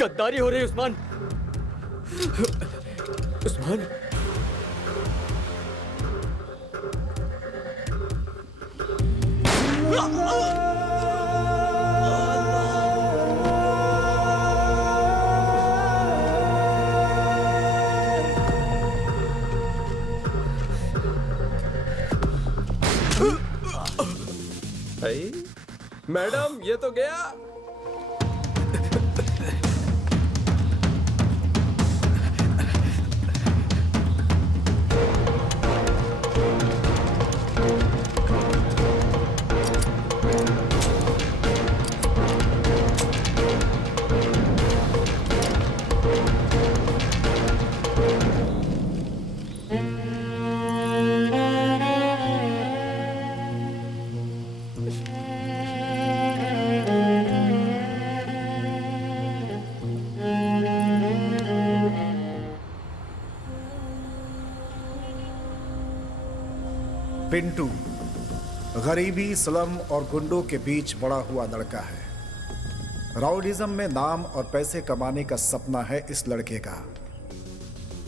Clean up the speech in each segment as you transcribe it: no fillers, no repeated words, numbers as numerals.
गद्दारी हो रही है उस्मान। उस्मान, मैडम ये तो गया। पिंटू गरीबी, स्लम और गुंडों के बीच बड़ा हुआ लड़का है। राउडिज्म में नाम और पैसे कमाने का सपना है इस लड़के का।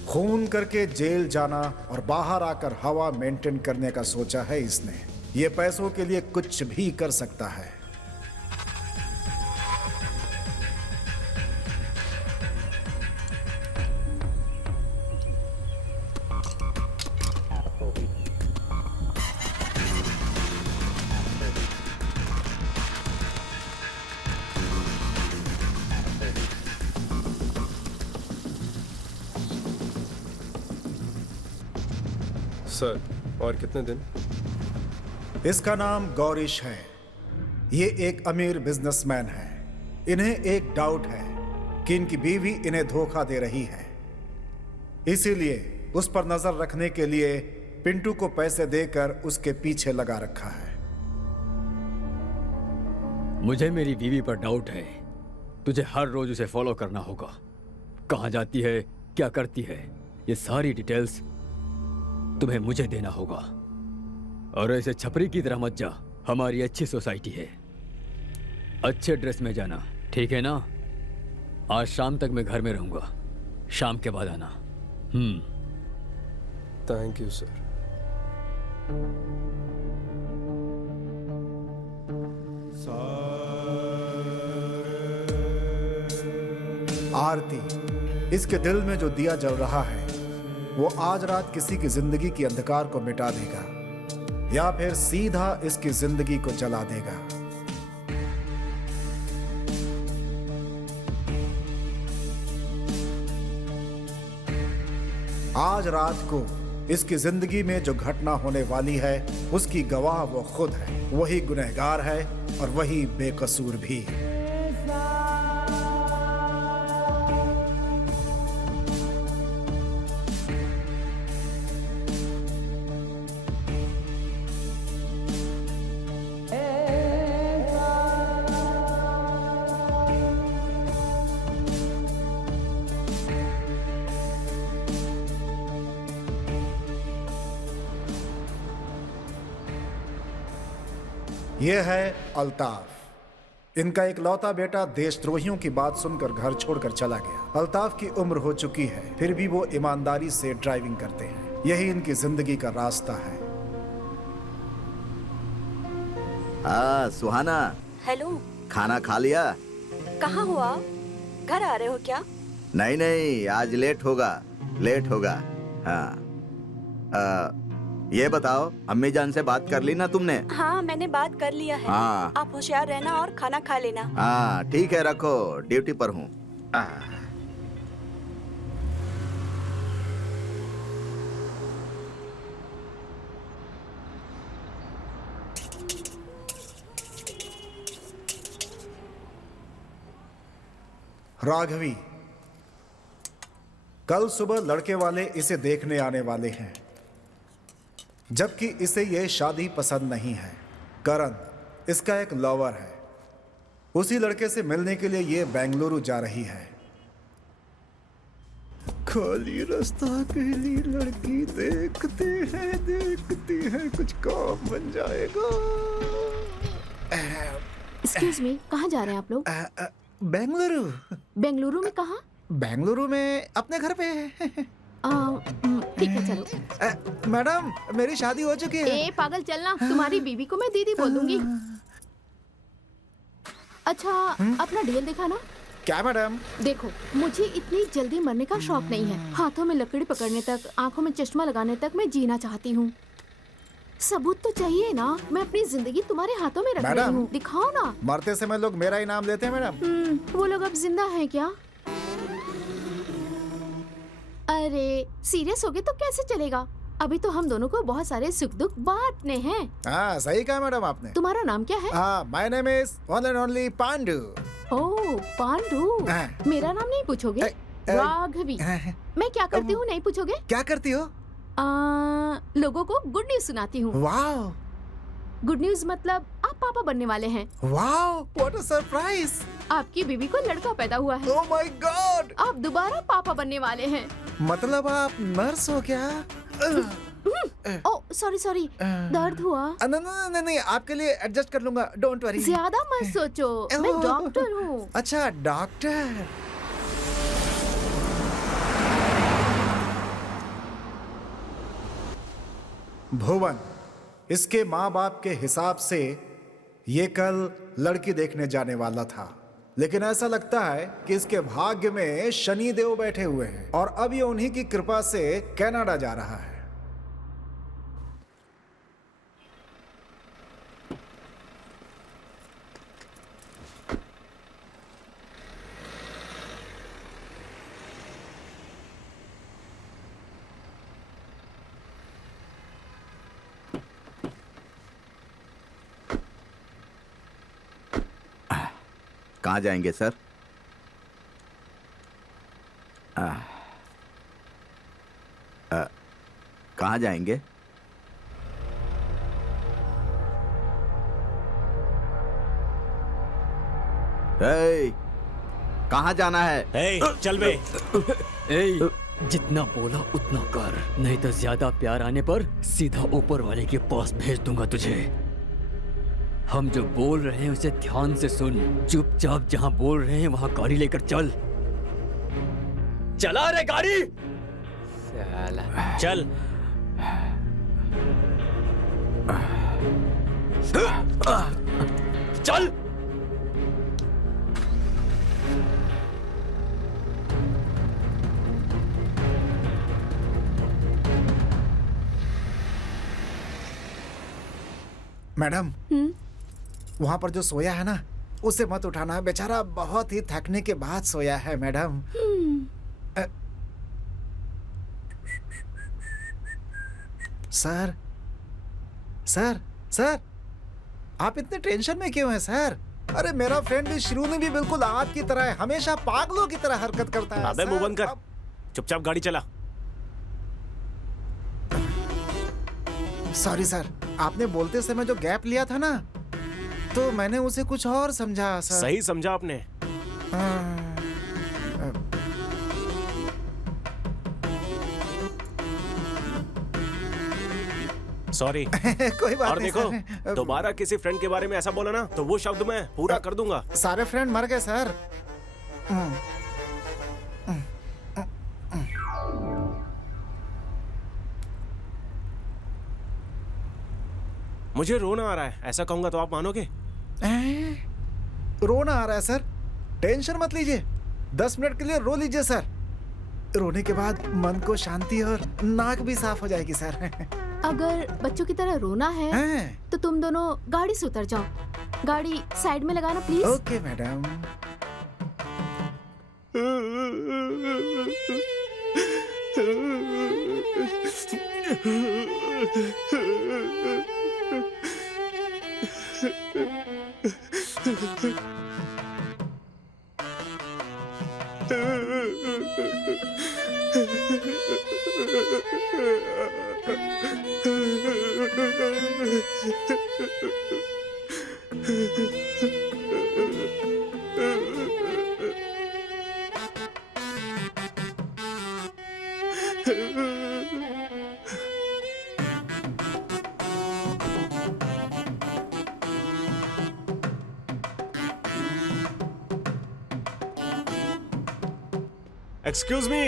खून करके जेल जाना और बाहर आकर हवा मेंटेन करने का सोचा है इसने। ये पैसों के लिए कुछ भी कर सकता है। सर, और कितने दिन? इसका नाम गौरीश है। ये एक अमीर बिजनेसमैन है। इन्हें एक डाउट है कि इनकी बीवी इन्हें धोखा दे रही है, इसीलिए उस पर नजर रखने के लिए पिंटू को पैसे देकर उसके पीछे लगा रखा है। मुझे मेरी बीवी पर डाउट है। तुझे हर रोज उसे फॉलो करना होगा। कहाँ जाती है, क्या करती है, ये सारी डिटेल्स तुम्हें मुझे देना होगा। और ऐसे छपरी की तरह मत जा। हमारी अच्छी सोसाइटी है। अच्छे ड्रेस में जाना, ठीक है ना? आज शाम तक मैं घर में रहूंगा। शाम के बाद आना। Thank you sir. आरती, इसके दिल में जो दिया जल रहा है वो आज रात किसी की जिंदगी की अंधकार को मिटा देगा या फिर सीधा इसकी जिंदगी को जला देगा। आज रात को इसकी जिंदगी में जो घटना होने वाली है उसकी गवाह वो खुद है। वही गुनहगार है और वही बेकसूर भी। यह है अल्ताफ। इनका एक लौता बेटा देशद्रोहियों की बात सुनकर घर छोड़कर चला गया। अल्ताफ की उम्र हो चुकी है, फिर भी वो ईमानदारी से ड्राइविंग करते हैं। यही इनकी जिंदगी का रास्ता है। हाँ सुहाना, हेलो। खाना खा लिया? कहाँ हो आप? घर आ रहे हो क्या? नहीं नहीं, आज लेट होगा, लेट होगा। हाँ ये बताओ, अम्मी जान से बात कर ली ना तुमने? हाँ मैंने बात कर लिया है। हाँ। आप होशियार रहना और खाना खा लेना। हाँ ठीक है, रखो, ड्यूटी पर हूँ। राघवी, कल सुबह लड़के वाले इसे देखने आने वाले हैं, जबकि इसे यह शादी पसंद नहीं है। करण इसका एक लवर है। उसी लड़के से मिलने के लिए ये बेंगलुरु जा रही है। खाली रास्ता अकेली लड़की देखते हैं कुछ काम बन जाएगा। एक्सक्यूज मी, कहाँ जा रहे हैं आप लोग? बेंगलुरु। बेंगलुरु में कहाँ? बेंगलुरु में अपने घर पे। ठीक है चलो। मैडम मेरी शादी हो चुकी है। ए पागल चलना, तुम्हारी बीवी को मैं दीदी बोल दूंगी। अच्छा अपना डीएल दिखाना। क्या मैडम? देखो मुझे इतनी जल्दी मरने का शौक नहीं है। हाथों में लकड़ी पकड़ने तक, आंखों में चश्मा लगाने तक मैं जीना चाहती हूँ। सबूत तो चाहिए ना। मैं अपनी जिंदगी तुम्हारे हाथों में रख रही मैडम। हूँ, दिखाओ ना। मरते समय लोग मेरा ही नाम लेते हैं मैडम। वो लोग अब जिंदा हैं क्या? अरे सीरियस हो गए तो कैसे चलेगा? अभी तो हम दोनों को बहुत सारे सुख दुख बांटने हैं। हाँ सही कहा मैडम आपने। तुम्हारा नाम क्या है? हाँ my name is one and only Pandu. Oh Pandu. हाँ। मेरा नाम नहीं पूछोगे? राघवी। मैं क्या करती हूँ नहीं पूछोगे? क्या करती हो? लोगों को गुड न्यूज सुनाती हूँ। वाओ। गुड न्यूज मतलब आप पापा बनने वाले हैं। Wow what a surprise. आपकी बीवी को लड़का पैदा हुआ है। Oh my God. आप दोबारा पापा बनने वाले हैं। मतलब आप नर्स हो क्या? ओह सॉरी सॉरी, दर्द हुआ? नहीं आपके लिए एडजस्ट कर लूंगा, डोंट वरी। ज्यादा मत सोचो, मैं डॉक्टर हूँ। अच्छा डॉक्टर। भुवन, इसके माँ बाप के हिसाब से ये कल लड़की देखने जाने वाला था, लेकिन ऐसा लगता है कि इसके भाग्य में शनि देव बैठे हुए हैं और अब ये उन्हीं की कृपा से कनाडा जा रहा है। कहाँ जाएंगे सर? कहाँ जाएंगे? कहाँ जाना है? चल बे। ए, जितना बोला उतना कर, नहीं तो ज्यादा प्यार आने पर सीधा ऊपर वाले के पास भेज दूंगा तुझे। हम जो बोल रहे हैं उसे ध्यान से सुन। चुपचाप जहां बोल रहे हैं वहां गाड़ी लेकर चल। चला रे गाड़ी। चल। चल। मैडम वहां पर जो सोया है ना उसे मत उठाना, बेचारा बहुत ही थकने के बाद सोया है मैडम। सर सर सर आप इतने टेंशन में क्यों हैं सर? अरे मेरा फ्रेंड भी शिरोनी भी बिल्कुल आपकी तरह है, हमेशा पागलों की तरह हरकत करता है। अबे मुंह बंद कर, चुपचाप गाड़ी चला। सॉरी सर, आपने बोलते समय जो गैप लिया था ना तो मैंने उसे कुछ और समझा सर। सही समझा आपने। सॉरी। कोई बात और नहीं देखो सर। दोबारा किसी फ्रेंड के बारे में ऐसा बोला ना तो वो शब्द मैं पूरा कर दूंगा। सारे फ्रेंड मर गए सर। मुझे रोना आ रहा है, ऐसा कहूंगा तो आप मानोगे? रोना आ रहा है सर? टेंशन मत लीजिए, 10 मिनट के लिए रो लीजिए सर। रोने के बाद मन को शांति और नाक भी साफ हो जाएगी सर। अगर बच्चों की तरह रोना है तो तुम दोनों गाड़ी से उतर जाओ। गाड़ी साइड में लगाना please. Okay madam. Excuse me.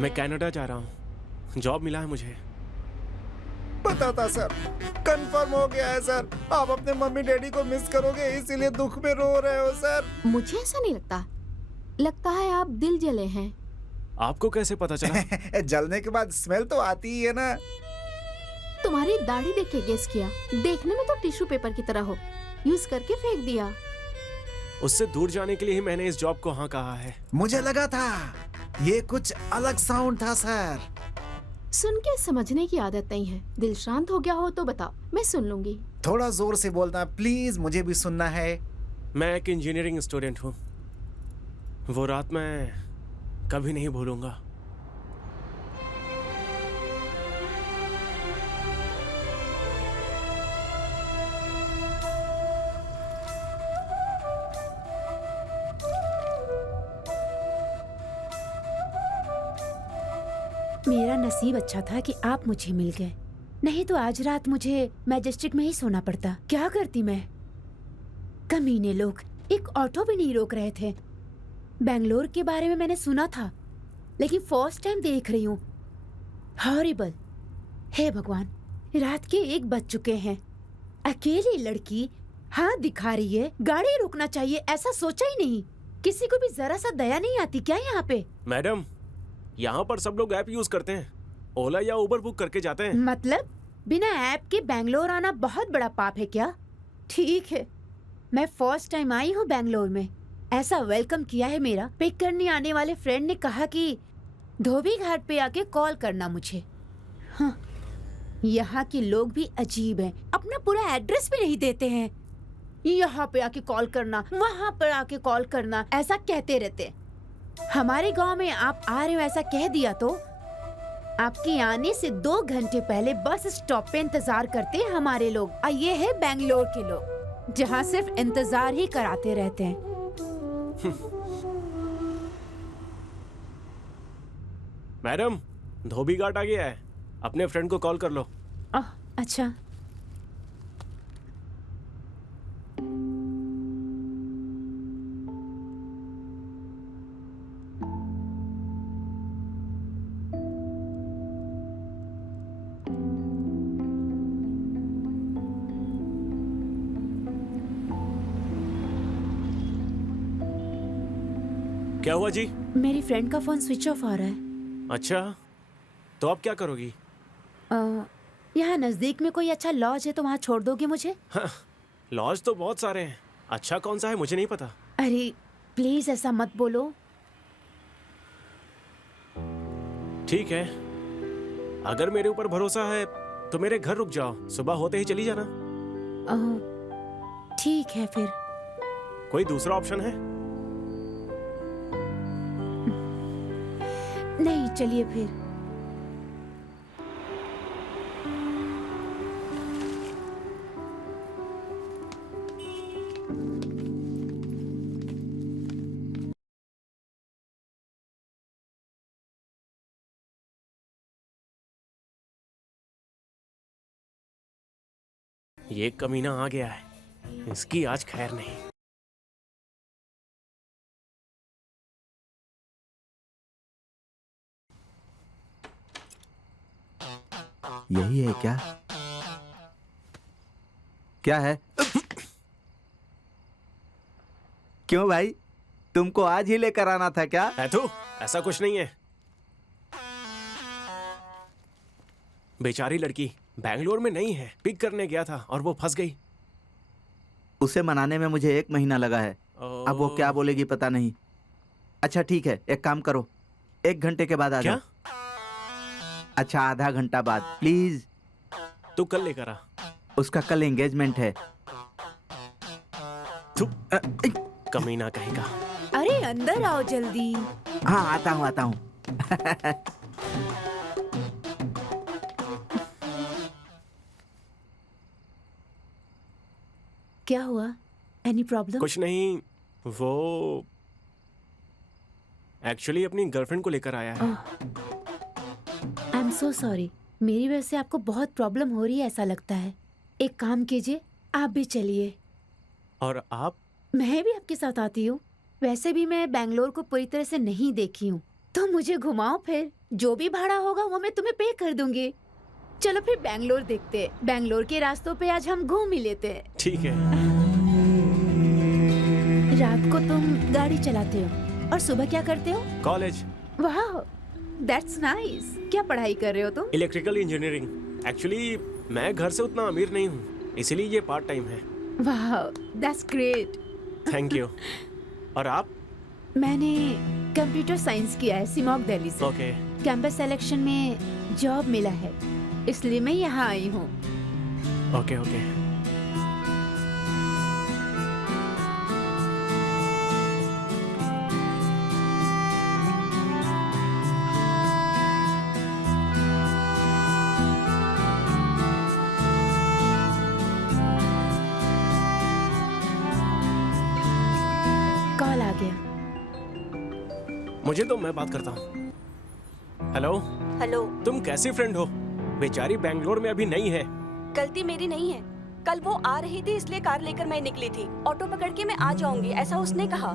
मैं कनाडा जा रहा हूँ, जॉब मिला है मुझे। पता था सर, कंफर्म हो गया है सर। आप अपने मम्मी डैडी को मिस करोगे, इसीलिए दुख में रो रहे हो सर। मुझे ऐसा नहीं लगता। लगता है आप दिल जले हैं। आपको कैसे पता चला? जलने के बाद स्मेल तो आती ही है ना। तुम्हारी दाढ़ी देख के गेस किया। देखने में तो टिश्यू पेपर की तरह हो, यूज करके फेंक दिया। उससे दूर जाने के लिए ही मैंने इस जॉब को हाँ कहा है। मुझे लगा था ये कुछ अलग साउंड था सर। सुन के समझने की आदत नहीं है। दिल शांत हो गया हो तो बताओ, मैं सुन लूंगी। थोड़ा जोर से बोलना प्लीज, मुझे भी सुनना है। मैं एक इंजीनियरिंग स्टूडेंट हूँ। वो रात मैं कभी नहीं भूलूंगा। मेरा नसीब अच्छा था कि आप मुझे मिल गए, नहीं तो आज रात मुझे मैजेस्टिक में ही सोना पड़ता। क्या करती मैं? कमीने लोग एक ऑटो भी नहीं रोक रहे थे। बेंगलोर के बारे में मैंने सुना था, लेकिन फर्स्ट टाइम देख रही हूँ। हॉरिबल। हे भगवान, रात के 1 बज चुके हैं। अकेली लड़की हाथ दिखा रही है, गाड़ी रोकना चाहिए ऐसा सोचा ही नहीं। किसी को भी जरा सा दया नहीं आती क्या यहाँ पे? मैडम, यहाँ पर सब लोग ऐप यूज करते हैं, ओला या उबर बुक करके जाते हैं। मतलब बिना ऐप के बेंगलोर आना बहुत बड़ा पाप है क्या? ठीक है, मैं फर्स्ट टाइम आई हूँ बेंगलोर में। ऐसा वेलकम किया है मेरा। पिक करने आने वाले फ्रेंड ने कहा कि धोबी घाट पे आके कॉल करना मुझे। हाँ, यहाँ के लोग भी अजीब हैं, अपना पूरा एड्रेस भी नहीं देते हैं। यहाँ पे आके कॉल करना, वहाँ पर आके कॉल करना, ऐसा कहते रहते। हमारे गांव में आप आ रहे हो ऐसा कह दिया तो आपके आने से 2 घंटे पहले बस स्टॉप पे इंतजार करते हैं हमारे लोग। और ये है बेंगलोर के लोग, जहाँ सिर्फ इंतजार ही कराते रहते हैं। मैडम, धोबी घाट आ गया है, अपने फ्रेंड को कॉल कर लो। अच्छा। क्या हुआ जी? मेरी फ्रेंड का फोन स्विच ऑफ आ रहा है। अच्छा, तो आप क्या करोगी? यहाँ नजदीक में कोई अच्छा लॉज है तो वहाँ छोड़ दोगे मुझे? लॉज तो बहुत सारे हैं, अच्छा कौन सा है मुझे नहीं पता। अरे प्लीज ऐसा मत बोलो। ठीक है, अगर मेरे ऊपर भरोसा है तो मेरे घर रुक जाओ, सुबह होते ही चली जाना। ठीक है फिर। कोई दूसरा ऑप्शन है? नहीं, चलिए फिर। ये कमीना आ गया है, इसकी आज खैर नहीं। यही है क्या? क्या है? क्यों भाई, तुमको आज ही लेकर आना था क्या? ऐथू, ऐसा कुछ नहीं है। बेचारी लड़की बैंगलोर में नहीं है, पिक करने गया था और वो फंस गई। उसे मनाने में मुझे 1 महीना लगा है। अब वो क्या बोलेगी पता नहीं। अच्छा ठीक है, एक काम करो, 1 घंटे के बाद आ जाओ। अच्छा, आधा घंटा बाद प्लीज। तू कल लेकर आ। उसका कल एंगेजमेंट है। कमीना कहेगा। अरे अंदर आओ जल्दी। हाँ, आता हूँ आता हूँ। क्या हुआ? Any problem? कुछ नहीं, वो एक्चुअली अपनी गर्लफ्रेंड को लेकर आया है। आई एम सो सॉरी, मेरी वजह से आपको बहुत प्रॉब्लम हो रही है ऐसा लगता है। एक काम कीजिए, आप भी चलिए। और आप? मैं भी आपके साथ आती हूँ। वैसे भी मैं बेंगलोर को पूरी तरह से नहीं देखी हूँ, तो मुझे घुमाओ फिर। जो भी भाड़ा होगा वो मैं तुम्हें पे कर दूंगी। चलो फिर बेंगलोर देखते हैं। बेंगलोर के रास्तों पे आज हम घूम ही लेते हैं। ठीक है। रात को तुम गाड़ी चलाते हो और सुबह क्या करते हो? कॉलेज। वाह, दैट्स नाइस। क्या पढ़ाई कर रहे हो तुम? Electrical engineering. एक्चुअली मैं घर से उतना अमीर नहीं हूँ, इसीलिए ये पार्ट टाइम है। वाह, दैट्स ग्रेट। Thank you. और आप? मैंने कंप्यूटर साइंस किया है सिमोग दिल्ली से। ओके। कैंपस सिलेक्शन में जॉब मिला है, इसलिए मैं यहाँ आई हूँ। Okay okay. कॉल आ गया। मुझे तो मैं बात करता हूँ। हेलो। हेलो। तुम कैसी फ्रेंड हो? बेचारी बेंगलोर में अभी नहीं है। गलती मेरी नहीं है। कल वो आ रही थी इसलिए कार लेकर मैं निकली थी। ऑटो पकड़ के मैं आ जाऊंगी ऐसा उसने कहा।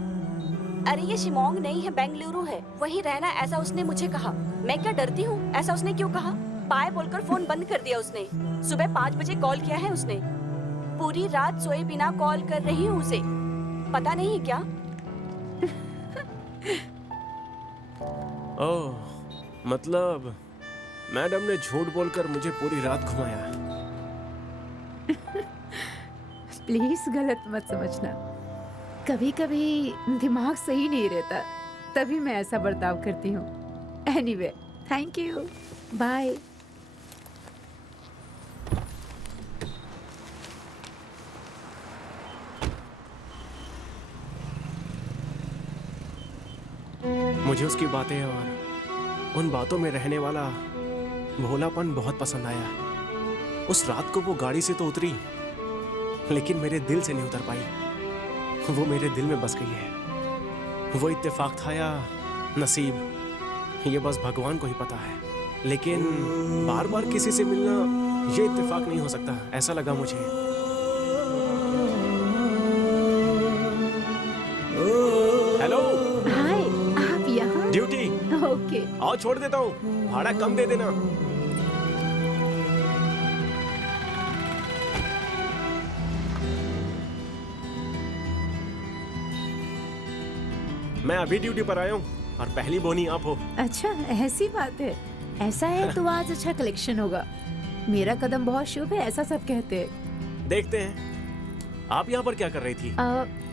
अरे ये शिमोंग नहीं है, बेंगलुरु है, वहीं रहना ऐसा उसने मुझे कहा। मैं क्या डरती हूँ? ऐसा उसने क्यों कहा? बाय बोलकर फोन बंद कर दिया उसने। सुबह 5 बजे कॉल किया है उसने। पूरी रात सोए बिना कॉल कर रही हूँ उसे। पता नहीं क्या। ओह, मतलब मैडम ने झूठ बोलकर मुझे पूरी रात घुमाया। प्लीज गलत मत समझना। कभी कभी दिमाग सही नहीं रहता, तभी मैं ऐसा बर्ताव करती हूँ। Anyway, thank you, bye. मुझे उसकी बातें और उन बातों में रहने वाला भोलापन बहुत पसंद आया। उस रात को वो गाड़ी से तो उतरी, लेकिन मेरे दिल से नहीं उतर पाई। वो मेरे दिल में बस गई है। वो इत्तेफाक था या नसीब, ये बस भगवान को ही पता है। लेकिन बार बार किसी से मिलना ये इत्तेफाक नहीं हो सकता, ऐसा लगा मुझे। हेलो। हाय, आप यहाँ? ड्यूटी। ओके। आओ छोड़ देता हूँ, भाड़ा कम दे देना। मैं अभी ड्यूटी पर आया हूँ और पहली बोनी आप हो। अच्छा, ऐसी बात है। ऐसा है तो आज अच्छा कलेक्शन होगा। मेरा कदम बहुत शुभ है, ऐसा सब कहते हैं। देखते हैं। आप यहाँ पर क्या कर रही थी?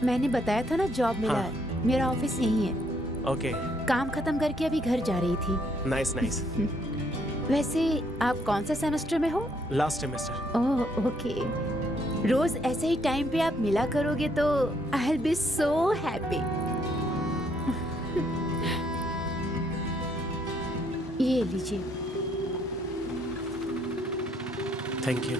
मैंने बताया था ना, जॉब मिला हाँ। है। मेरा ऑफिस यही है। ओके। काम खत्म करके अभी घर जा रही थी। Nice nice. वैसे आप कौन सा सेमेस्टर में हो? Last semester. Oh okay. रोज ऐसे ही टाइम पे आप मिला करोगे तो I will be so happy. ये लीजिए। Thank you.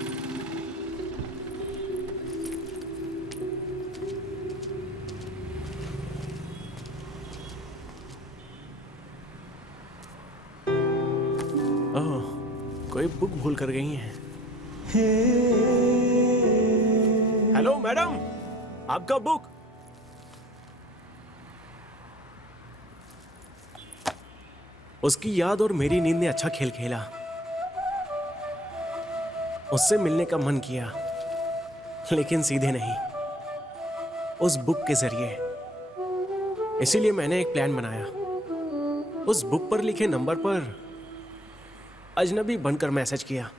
ओह, कोई बुक भूल कर गई हैं। हेलो मैडम, आपका बुक। उसकी याद और मेरी नींद ने अच्छा खेल खेला। उससे मिलने का मन किया, लेकिन सीधे नहीं, उस बुक के जरिए। इसीलिए मैंने एक प्लान बनाया। उस बुक पर लिखे नंबर पर अजनबी बनकर मैसेज किया।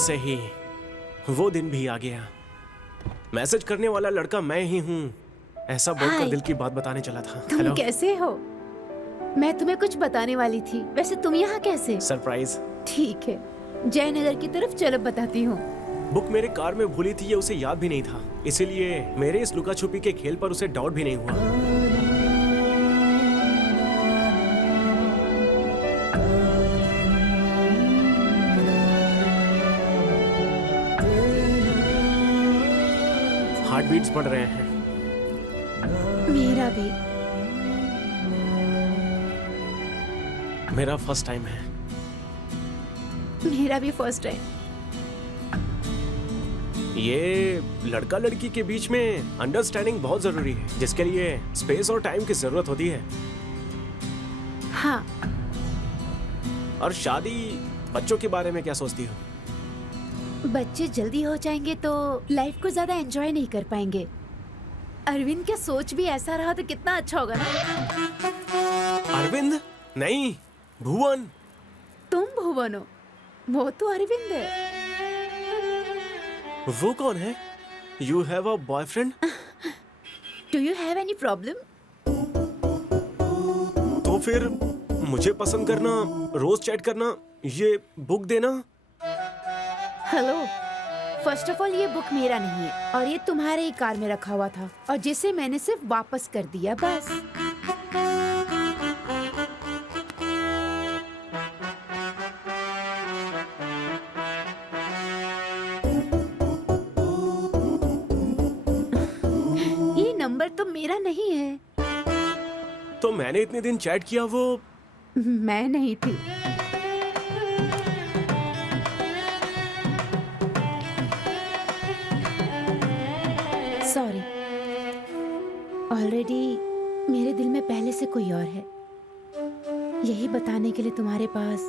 वैसे ही वो दिन भी आ गया। मैसेज करने वाला लड़का मैं ही हूँ, ऐसा बोलकर हाय। दिल की बात बताने चला था। तुम हेलो, कैसे हो? मैं तुम्हें कुछ बताने वाली थी। वैसे तुम यहाँ कैसे? सरप्राइज। ठीक है, जयनगर की तरफ चलो, बताती हूँ। बुक मेरे कार में भूली थी, ये उसे याद भी नहीं था, इसीलिए मेरे इस लुका छुपी के खेल पर उसे डाउट भी नहीं हुआ। हार्ट बीट्स बढ़ रहे हैं। मेरा भी। मेरा फर्स्ट टाइम है। मेरा भी फर्स्ट टाइम। ये लड़का लड़की के बीच में अंडरस्टैंडिंग बहुत जरूरी है, जिसके लिए स्पेस और टाइम की जरूरत होती है। हाँ, और शादी, बच्चों के बारे में क्या सोचती हो? बच्चे जल्दी हो जाएंगे तो लाइफ को ज्यादा एंजॉय नहीं कर पाएंगे। अरविंद का सोच भी ऐसा रहा तो कितना अच्छा होगा ना। अरविंद नहीं, भुवन। तुम भुवन हो, वो तो अरविंद है। वो कौन है? You have a boyfriend? Do you have any problem? तो फिर मुझे पसंद करना, रोज चैट करना, ये बुक देना। हेलो, फर्स्ट ऑफ ऑल ये बुक मेरा नहीं है और ये तुम्हारे ही कार में रखा हुआ था और जिसे मैंने सिर्फ वापस कर दिया, बस। ये नंबर तो मेरा नहीं है। तो मैंने इतने दिन चैट किया, वो मैं नहीं थी। सॉरी, ऑलरेडी मेरे दिल में पहले से कोई और है। यही बताने के लिए तुम्हारे पास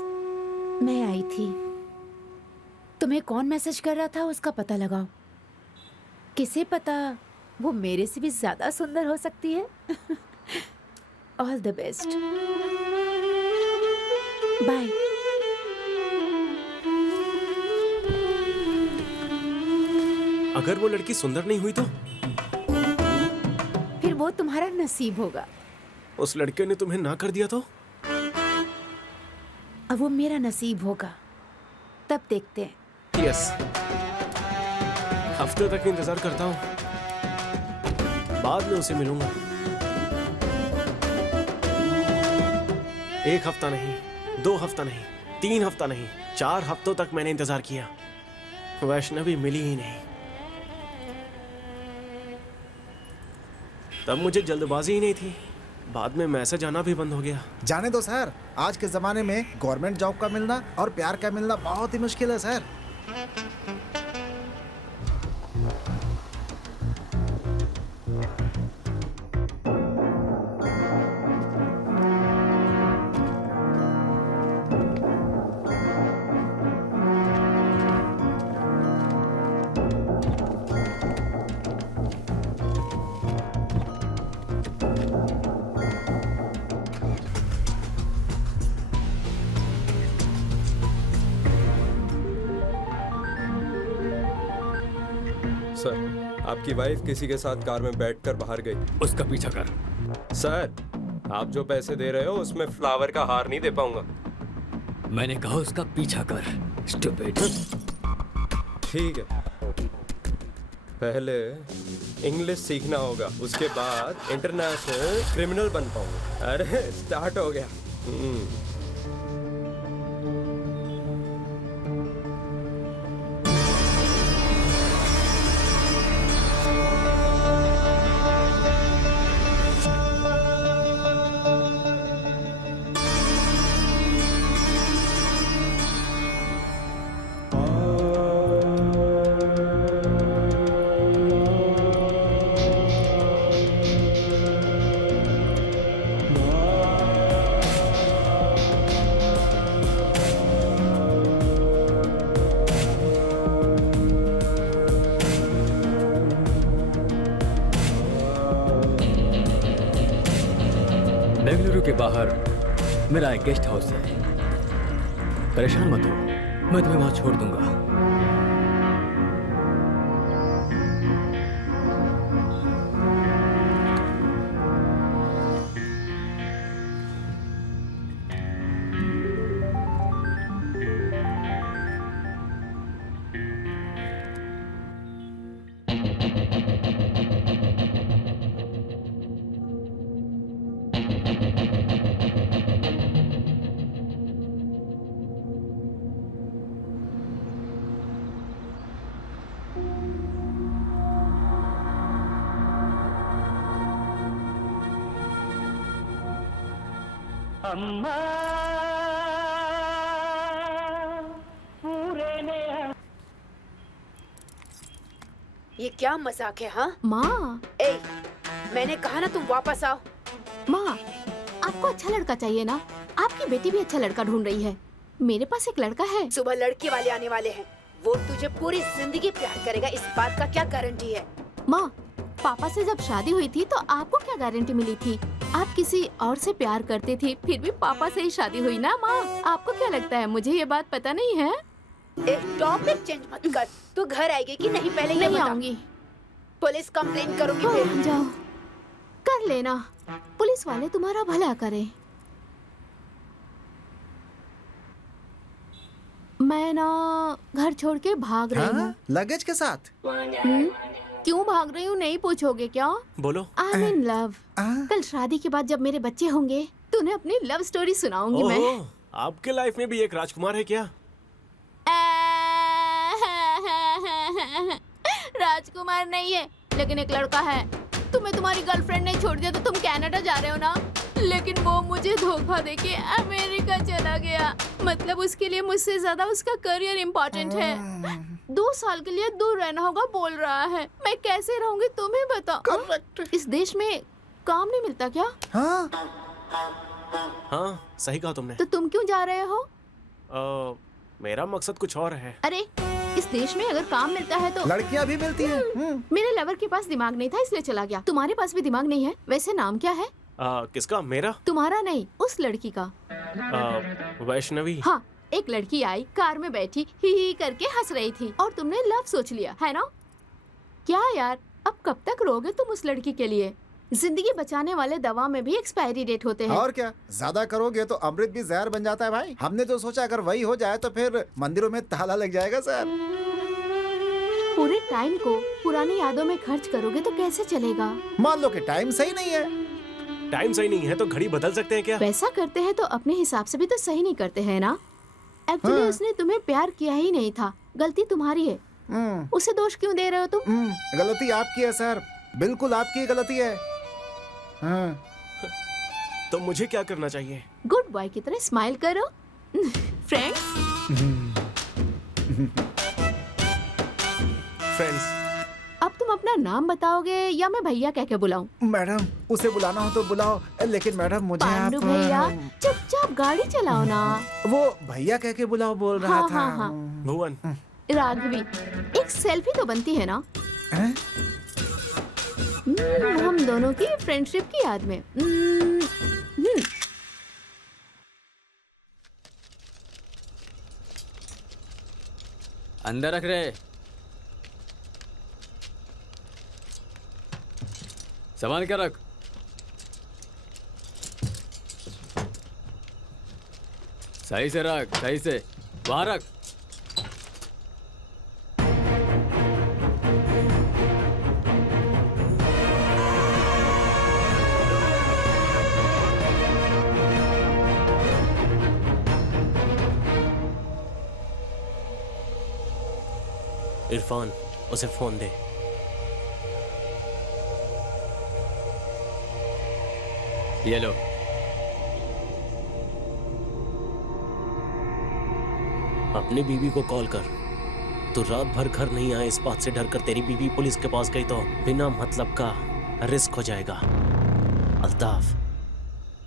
मैं आई थी। तुम्हें कौन मैसेज कर रहा था उसका पता लगाओ। किसे पता, वो मेरे से भी ज्यादा सुंदर हो सकती है। All the best, bye. अगर वो लड़की सुंदर नहीं हुई तो? फिर वो तुम्हारा नसीब होगा। उस लड़के ने तुम्हें ना कर दिया तो? अब वो मेरा नसीब होगा, तब देखते हैं। यस, हफ्ते तक इंतजार करता हूँ, बाद में उसे मिलूंगा। 1 हफ्ता नहीं, 2 हफ्ता नहीं, 3 हफ्ता नहीं, 4 हफ्तों तक मैंने इंतजार किया, वैष्णवी मिली ही नहीं। तब मुझे जल्दबाजी ही नहीं थी, बाद में मैसेज आना भी बंद हो गया। जाने दो सर, आज के जमाने में गवर्नमेंट जॉब का मिलना और प्यार का मिलना बहुत ही मुश्किल है सर। सर, आपकी वाइफ किसी के साथ कार में बैठकर बाहर गई। उसका पीछा कर। सर, आप जो पैसे दे रहे हो उसमें फ्लावर का हार नहीं दे पाऊंगा। मैंने कहा उसका पीछा कर, स्टूपिड। ठीक है, पहले इंग्लिश सीखना होगा, उसके बाद इंटरनेशनल क्रिमिनल बन पाऊंगा। अरे स्टार्ट हो गया। बेंगलुरु के बाहर मेरा एक गेस्ट हाउस है, परेशान मत हो, मैं तुम्हें वहां छोड़ दूंगा। ये क्या मजाक है? हाँ माँ, ए, मैंने कहा ना तुम वापस आओ। माँ, आपको अच्छा लड़का चाहिए ना? आपकी बेटी भी अच्छा लड़का ढूंढ रही है। मेरे पास एक लड़का है। सुबह लड़के वाले आने वाले हैं, वो तुझे पूरी जिंदगी प्यार करेगा, इस बात का क्या गारंटी है? माँ, पापा से जब शादी हुई थी तो आपको क्या गारंटी मिली थी? आप किसी और से प्यार करती थी, फिर भी पापा से ही शादी हुई ना माँ। आपको क्या लगता है मुझे ये बात पता नहीं है? एक टॉपिक चेंज मत कर। तू घर आएगी कि नहीं पहले ये नहीं बता। आऊंगी। पुलिस कंप्लेन करूंगी हाँ, फिर। जाओ, कर लेना। पुलिस वाले तुम्हारा भला करें। मैं ना घर छोड़ के भाग रही हूँ। लगेज के साथ? क्यों भाग रही हूँ नहीं पूछोगे क्या? बोलो। I am in love. कल शादी के बाद जब मेरे बच्चे होंगे तो उन्हें अपनी लव स्टोरी सुनाऊंगी मैं। ओहो, आपके लाइफ में भी एक राजकुमार है क्या? राजकुमार नहीं है, लेकिन एक लड़का है। तुम्हें तुम्हारी गर्लफ्रेंड ने छोड़ दिया तो तुम कनाडा जा रहे हो ना, लेकिन वो मुझे धोखा देके अमेरिका चला गया। मतलब उसके लिए मुझसे ज्यादा उसका करियर इम्पोर्टेंट है। 2 साल के लिए दूर रहना होगा बोल रहा है। मैं कैसे रहूंगी तुम्हें बताओ। इस देश में काम नहीं मिलता क्या? हाँ, सही कहा तुमने। तो तुम क्यों जा रहे हो? मेरा मकसद कुछ और है। अरे, इस देश में अगर काम मिलता है तो लड़कियां भी मिलती हैं। मेरे लवर के पास दिमाग नहीं था इसलिए चला गया। तुम्हारे पास भी दिमाग नहीं है? वैसे नाम क्या है? किसका? मेरा? तुम्हारा नहीं, उस लड़की का। वैष्णवी। हाँ, एक लड़की आई, कार में बैठी ही करके हंस रही थी और तुमने लव सोच लिया है ना? क्या यार, अब कब तक रोगे तुम उस लड़की के लिए? जिंदगी बचाने वाले दवा में भी एक्सपायरी डेट होते हैं। और क्या, ज्यादा करोगे तो अमृत भी जहर बन जाता है भाई। हमने तो सोचा अगर वही हो जाए तो फिर मंदिरों में ताला लग जाएगा सर। पूरे टाइम को पुरानी यादों में खर्च करोगे तो कैसे चलेगा? मान लो कि टाइम सही नहीं है। टाइम सही नहीं है तो घड़ी बदल सकते हैं क्या? वैसा करते हैं तो अपने हिसाब से भी तो सही नहीं करते हैं ना? एक्चुअली उसने तुम्हें प्यार किया ही नहीं था, गलती तुम्हारी है। उसे दोष क्यों दे रहे हो तुम? गलती आपकी है सर, बिल्कुल आपकी गलती है। तो मुझे क्या करना चाहिए? गुड बॉय की तरह स्माइल करो। फ्रेंड्स। फ्रेंड्स। अब तुम अपना नाम बताओगे या मैं भैया कह के बुलाऊं? मैडम, उसे बुलाना हो तो बुलाओ, लेकिन मैडम मुझे पांडु आप भैया, चुपचाप गाड़ी चलाओ ना। वो भैया कह के बुलाओ बोल रहा हाँ, था। हाँ, हाँ। भुवन। राघवी, एक सेल्फी तो बनती है ना? हैं? हम दोनों की फ्रेंडशिप की याद में। अंदर रख रहे। संभाल के रख। सही से रख, सही से। वहां रख। इरफान, उसे फोन दे। ये लो। अपनी बीवी को कॉल कर। तू रात भर घर नहीं आए इस बात से डर कर तेरी बीवी पुलिस के पास गई तो बिना मतलब का रिस्क हो जाएगा। अल्ताफ,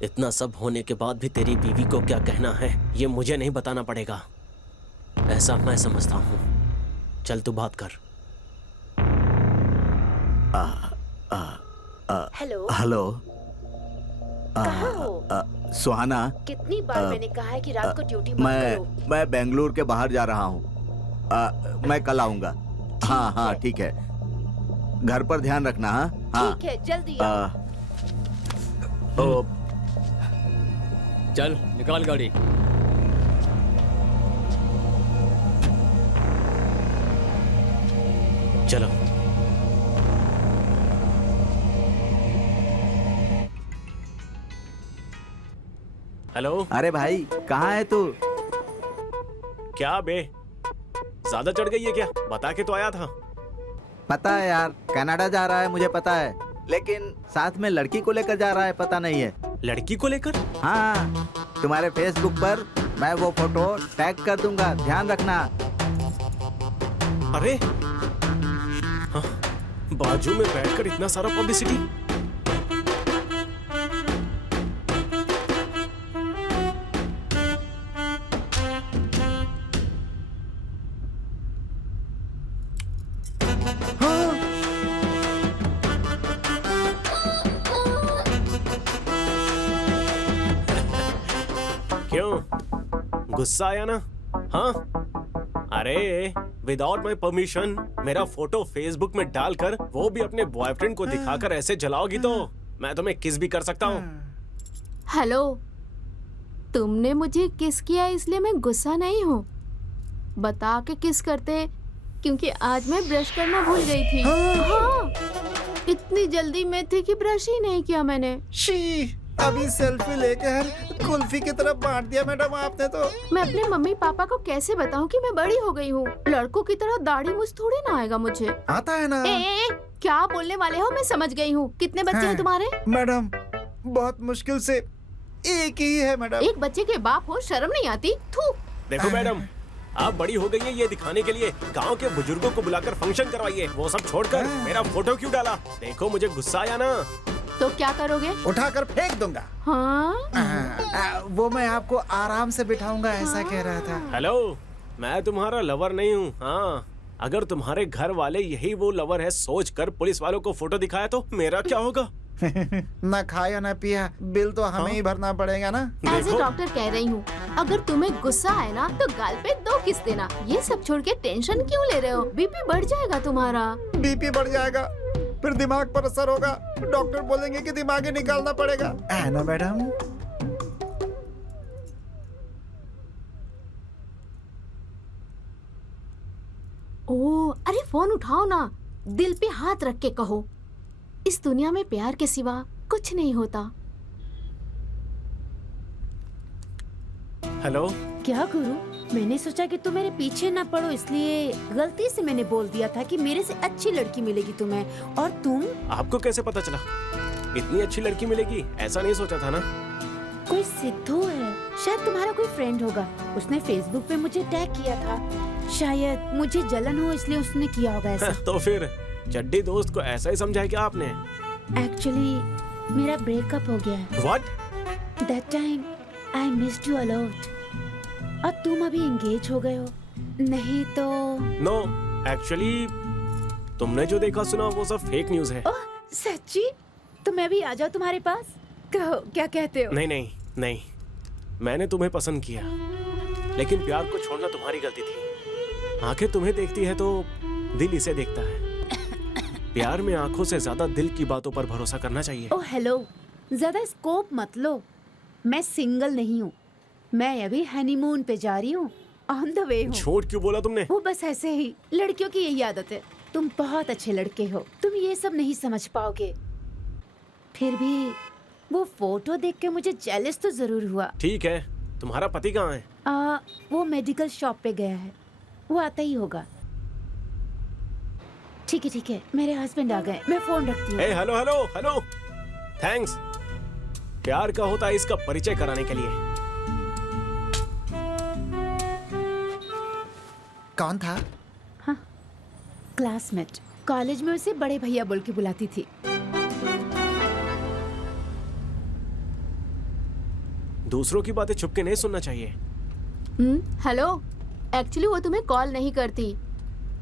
इतना सब होने के बाद भी तेरी बीवी को क्या कहना है ये मुझे नहीं बताना पड़ेगा, ऐसा मैं समझता हूँ। चल तू बात कर। हेलो। हेलो। कहाँ हो? सुहाना, कितनी बार मैंने कहा है कि रात को ड्यूटी मत करो। मैं बेंगलुरु के बाहर जा रहा हूँ। मैं कल आऊंगा। हाँ हाँ ठीक है। घर पर ध्यान रखना। हाँ ठीक है, जल्दी आओ। चल निकाल गाड़ी। चलो। हेलो। अरे भाई, कहाँ है तू? क्या बे, ज्यादा चढ़ गई है क्या? बता के तो आया था। पता है यार, कनाडा जा रहा है मुझे पता है, लेकिन साथ में लड़की को लेकर जा रहा है पता नहीं है। लड़की को लेकर? हाँ, तुम्हारे फेसबुक पर मैं वो फोटो टैग कर दूंगा, ध्यान रखना। अरे हाँ, बाजू में बैठकर इतना सारा पब्लिसिटी। क्यों गुस्सा आया ना? हाँ, अरे विदाउट माई परमिशन मेरा फोटो फेसबुक में डालकर वो भी अपने बॉयफ्रेंड को दिखाकर ऐसे जलाओगी तो मैं तुम्हें किस भी कर सकता हूँ। हेलो, तुमने मुझे किस किया इसलिए मैं गुस्सा नहीं हूँ। बता के किस करते, क्योंकि आज मैं ब्रश करना भूल गई थी। हाँ, इतनी जल्दी में थी कि ब्रश ही नहीं किया मैंने। शी, अभी सेल्फी लेकर कुल्फी की तरफ बांट दिया मैडम आपने तो। मैं अपने मम्मी पापा को कैसे बताऊं कि मैं बड़ी हो गई हूँ? लड़कों की तरह दाढ़ी मूछ थोड़ी ना आएगा मुझे। आता है ना। ए, क्या बोलने वाले हो? मैं समझ गई हूँ। कितने बच्चे हैं तुम्हारे? मैडम बहुत मुश्किल से एक ही है मैडम। एक बच्चे के बाप हो, शर्म नहीं आती? थू। देखो मैडम, आप बड़ी हो गई है ये दिखाने के लिए गांव के बुजुर्गों को बुलाकर फंक्शन करवाइए। वो सब छोड़कर मेरा फोटो क्यों डाला? देखो मुझे गुस्सा आया ना तो क्या करोगे? उठाकर फेंक दूंगा। हाँ? वो मैं आपको आराम से बिठाऊंगा ऐसा कह रहा था। हेलो, मैं तुम्हारा लवर नहीं हूँ। हाँ, अगर तुम्हारे घर वाले यही वो लवर है सोचकर पुलिस वालों को फोटो दिखाया तो मेरा क्या होगा? ना खाया ना पिया, बिल तो हमें ही भरना पड़ेगा ना। एज ए डॉक्टर कह रही हूँ, अगर तुम्हें गुस्सा आए ना तो गाल पे 2 किस देना। ये सब छोड़ के टेंशन क्यों ले रहे हो? बीपी बढ़ जाएगा तुम्हारा। बीपी बढ़ जाएगा, फिर दिमाग पर असर होगा। डॉक्टर बोलेंगे कि दिमाग ही निकालना पड़ेगा, है ना मैडम? ओह, अरे फोन उठाओ ना, दिल पे हाथ रख के कहो, इस दुनिया में प्यार के सिवा कुछ नहीं होता। हेलो। क्या गुरु, मैंने सोचा कि तुम मेरे पीछे ना पड़ो, इसलिए गलती से मैंने बोल दिया था कि मेरे से अच्छी लड़की मिलेगी तुम्हें, और तुम। आपको कैसे पता चला इतनी अच्छी लड़की मिलेगी? ऐसा नहीं सोचा था ना। कोई सिद्धू है, शायद तुम्हारा कोई फ्रेंड होगा। उसने फेसबुक पे मुझे टैग किया था। शायद मुझे जलन हो इसलिए उसने किया होगा ऐसा। तो फिर चड्डी दोस्त को ऐसा ही समझाया क्या आपने? एक्चुअली मेरा ब्रेकअप हो गया है। What? That time I missed you a lot। और तुम अभी एंगेज हो गए हो, नहीं तो। नो, एक्चुअली तुमने जो देखा सुना वो सब फेक न्यूज है। ओह सच्ची? तो मैं भी आ जाऊँ तुम्हारे पास? कहो क्या कहते हो? नहीं नहीं नहीं, मैंने तुम्हें पसंद किया, लेकिन प्यार को छोड़ना तुम्हारी गलती थी। आंखें तुम्हें देखती है तो दिल इसे देखता है। प्यार में आंखों से ज्यादा दिल की बातों पर भरोसा करना चाहिए। ओह हेलो, ज्यादा स्कोप मत लो। मैं सिंगल नहीं हूँ, मैं अभी हनीमून पे जा रही हूँ, ऑन द वे हूँ। झूठ क्यों बोला तुमने? वो बस ऐसे ही, लड़कियों की यही आदत है। तुम बहुत अच्छे लड़के हो, तुम ये सब नहीं समझ पाओगे। फिर भी वो फोटो देख के मुझे जेलस तो जरूर हुआ। ठीक है, तुम्हारा पति कहाँ है? वो मेडिकल शॉप पे गया है, वो आता ही होगा। ठीक है, मेरे हस्बैंड आ गए, मैं फोन रखती हूँ। Hello hello hello, thanks. प्यार का होता है इसका परिचय कराने के लिए। कौन था? हाँ, क्लासमेट। कॉलेज में उसे बड़े भैया बोल के बुलाती थी। दूसरों की बातें छुप के नहीं सुनना चाहिए। हेलो, एक्चुअली वो तुम्हें कॉल नहीं करती।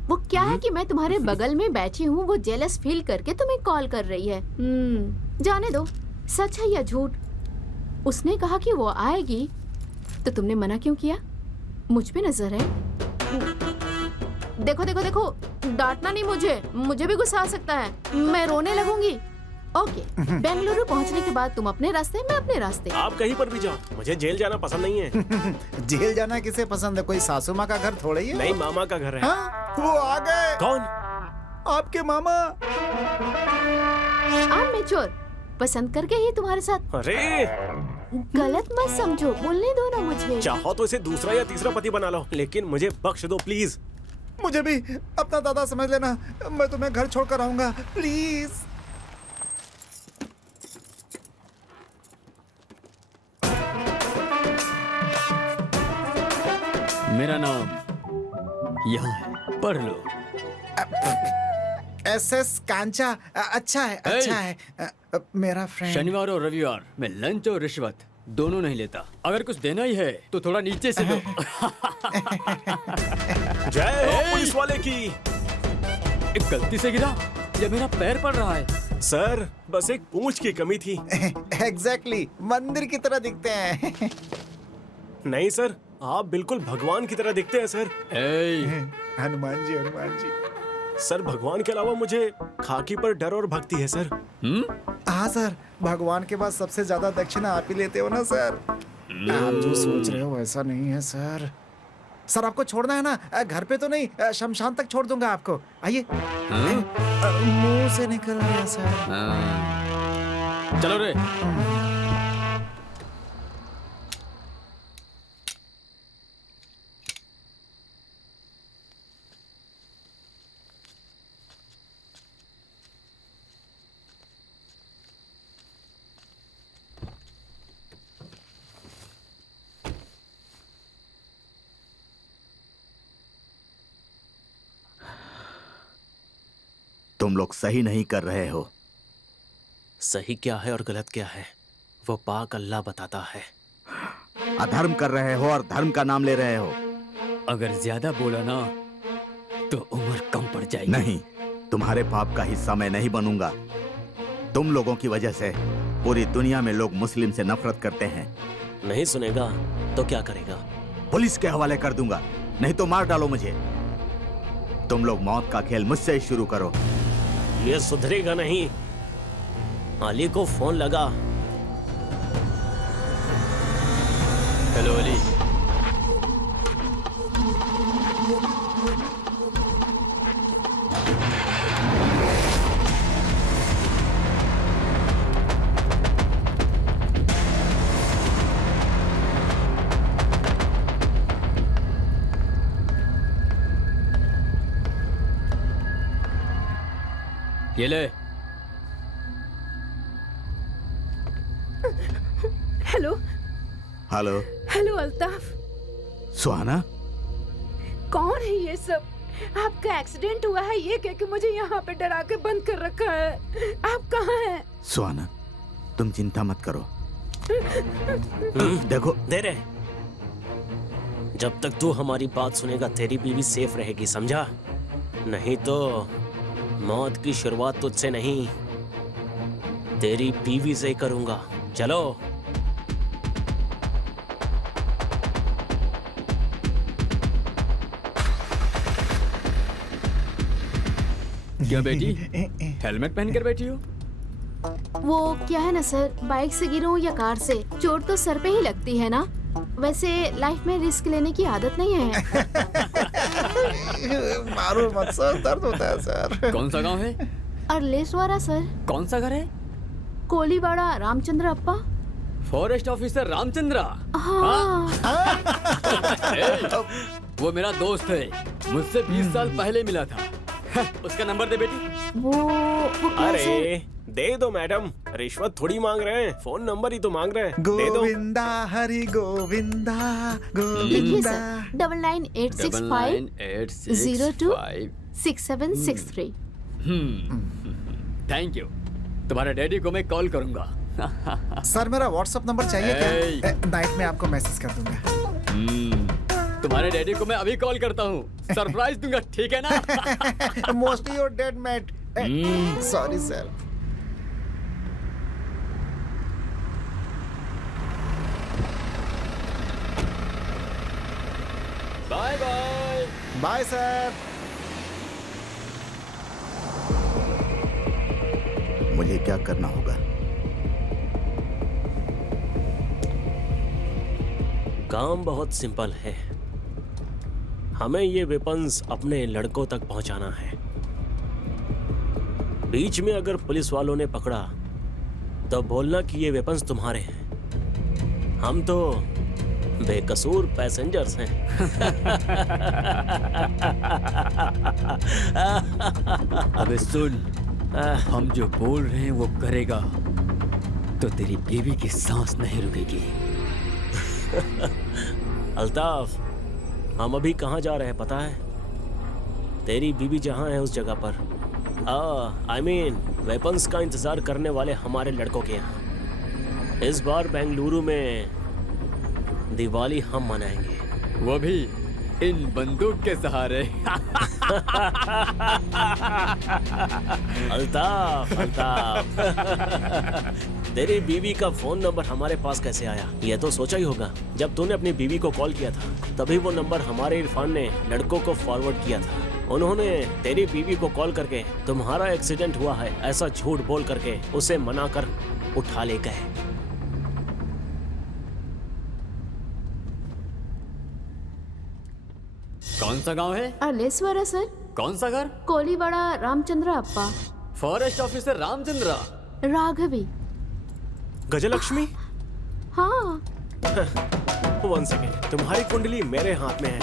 वो क्या है कि मैं तुम्हारे बगल में बैठी हूँ, वो जेलस फील करके तुम्हें कॉल कर रही है। जाने दो, सच है या झूठ। उसने कहा कि वो आएगी, तो तुमने मना क्यों किया? मुझ पे नजर है। देखो देखो देखो, डांटना नहीं मुझे भी गुस्सा आ सकता है, मैं रोने लगूंगी। ओके, बेंगलुरु पहुंचने के बाद तुम अपने रास्ते, मैं अपने रास्ते। आप कहीं पर भी जाओ, मुझे जेल जाना पसंद नहीं है। जेल जाना किसे पसंद है? कोई सासू माँ का घर थोड़े ही है। नहीं, मामा का घर है। हाँ, वो आ गए। कौन? आपके मामा। आप मेच्योर, पसंद करके ही तुम्हारे साथ। अरे गलत मत समझो, बोलने दो ना मुझे। चाहो तो इसे दूसरा या तीसरा पति बना लो, लेकिन मुझे बख्श दो प्लीज। मुझे भी अपना दादा समझ लेना, मैं तुम्हें घर छोड़कर आऊंगा, प्लीज। मेरा नाम यहाँ है, पढ़ लो। SS कांचा अच्छा है, अच्छा है। मेरा फ्रेंड। शनिवार और रविवार मैं लंच और रिश्वत दोनों नहीं लेता। अगर कुछ देना ही है तो थोड़ा नीचे से दो। जय हो पुलिस वाले की। एक गलती से गिरा या मेरा पैर पड़ रहा है? सर बस एक पूंछ की कमी थी। एग्जैक्टली, मंदिर की तरह दिखते हैं। नहीं सर, आप बिल्कुल भगवान की तरह दिखते हैं सर। हनुमान जी, हनुमान जी। सर भगवान के अलावा मुझे खाकी पर डर और भक्ति है सर। हाँ सर, भगवान के बाद सबसे ज्यादा दक्षिणा आप ही लेते हो ना सर। आप जो सोच रहे हो वैसा नहीं है सर। सर आपको छोड़ना है ना? घर पे तो नहीं, शमशान तक छोड़ दूंगा आपको। आइए। मुंह से निकल गया सर। चलो रे। तुम लोग सही नहीं कर रहे हो। सही क्या है और गलत क्या है वो पाक अल्लाह बताता है। अधर्म कर रहे हो और धर्म का नाम ले रहे हो। अगर ज्यादा बोला ना तो उम्र कम पड़ जाएगी। नहीं, तुम्हारे पाप का हिस्सा मैं नहीं बनूंगा। तुम लोगों की वजह से पूरी दुनिया में लोग मुस्लिम से नफरत करते हैं। नहीं सुनेगा तो क्या करेगा? पुलिस के हवाले कर दूंगा, नहीं तो मार डालो मुझे। तुम लोग मौत का खेल मुझसे ही शुरू करो। ये सुधरेगा नहीं। अली को फोन लगा। हेलो अली। ये ले। Hello hello. हेलो अल्ताफ। सुहाना, कौन है ये सब? आपका एक्सीडेंट हुआ है ये कह के मुझे यहाँ पे डरा के बंद कर रखा है। आप कहाँ हैं? सुहाना तुम चिंता मत करो। देखो दे रहे। जब तक तू हमारी बात सुनेगा तेरी बीवी सेफ रहेगी, समझा? नहीं तो मौत की शुरुआत तुझसे नहीं तेरी बीवी से ही करूंगा। चलो। क्या बेटी हेलमेट पहन कर बैठी हो? वो क्या है ना सर, बाइक से गिरूं या कार से, चोट तो सर पे ही लगती है ना। वैसे लाइफ में रिस्क लेने की आदत नहीं है। मारो मत सर, दर्द होता है सर। कौन सा गांव है? अरलेश्वरा सर। कौन सा घर है? कोलीवाड़ा रामचंद्र अप्पा। Forest officer Ramachandra. हाँ। वो मेरा दोस्त है, मुझसे 20 साल पहले मिला था। उसका नंबर दे बेटी। वो क्या अरे सर? दे दो मैडम, रिश्वत थोड़ी मांग रहे हैं, फोन नंबर ही तो मांग रहे हैं। दे दो। गोविंदा हरि गोविंदा लिखिए गोविंदा। सर 99865026 6763। Thank you. तुम्हारे डैडी को मैं कॉल करूंगा। सर मेरा व्हाट्सएप नंबर चाहिए Hey. क्या? नाइट में आपको मैसेज कर दूंगा। तुम्हारे डैडी को मैं अभी कॉल करता हूँ, सरप्राइज दूंगा, ठीक है ना? Mostly your dead mate. Sorry sir. Bye bye. Bye sir. मुझे क्या करना होगा? काम बहुत सिंपल है। हमें ये वेपन्स अपने लड़कों तक पहुंचाना है। बीच में अगर पुलिस वालों ने पकड़ा तो बोलना कि ये वेपन्स तुम्हारे हैं। हम तो बेकसूर पैसेंजर्स हैं। अबे सुन, हम जो बोल रहे हैं वो करेगा तो तेरी बीवी की सांस नहीं रुकेगी। अल्ताफ, हम अभी कहाँ जा रहे हैं पता है? तेरी बीवी जहाँ है उस जगह पर, आई मीन वेपन्स का इंतजार करने वाले हमारे लड़कों के यहाँ। इस बार बेंगलुरु में दिवाली हम मनाएंगे, वो भी इन बंदूक के सहारे। अल्ताफ, अल्ताफ। तेरी बीवी का फोन नंबर हमारे पास कैसे आया? ये तो सोचा ही होगा। जब तूने अपनी बीवी को कॉल किया था तभी वो नंबर हमारे इरफान ने लड़कों को फॉरवर्ड किया था। उन्होंने तेरी बीवी को कॉल करके तुम्हारा एक्सीडेंट हुआ है ऐसा झूठ बोल करके उसे मना कर उठा ले गए। कौन सा गांव है? अलेश्वरा सर, कौन सा घर? Koliwada Ramachandra Appa, forest officer Ramchandra. राघवी। गजलक्ष्मी? हाँ। वन सेकेंड, तुम्हारी कुंडली मेरे हाथ में है।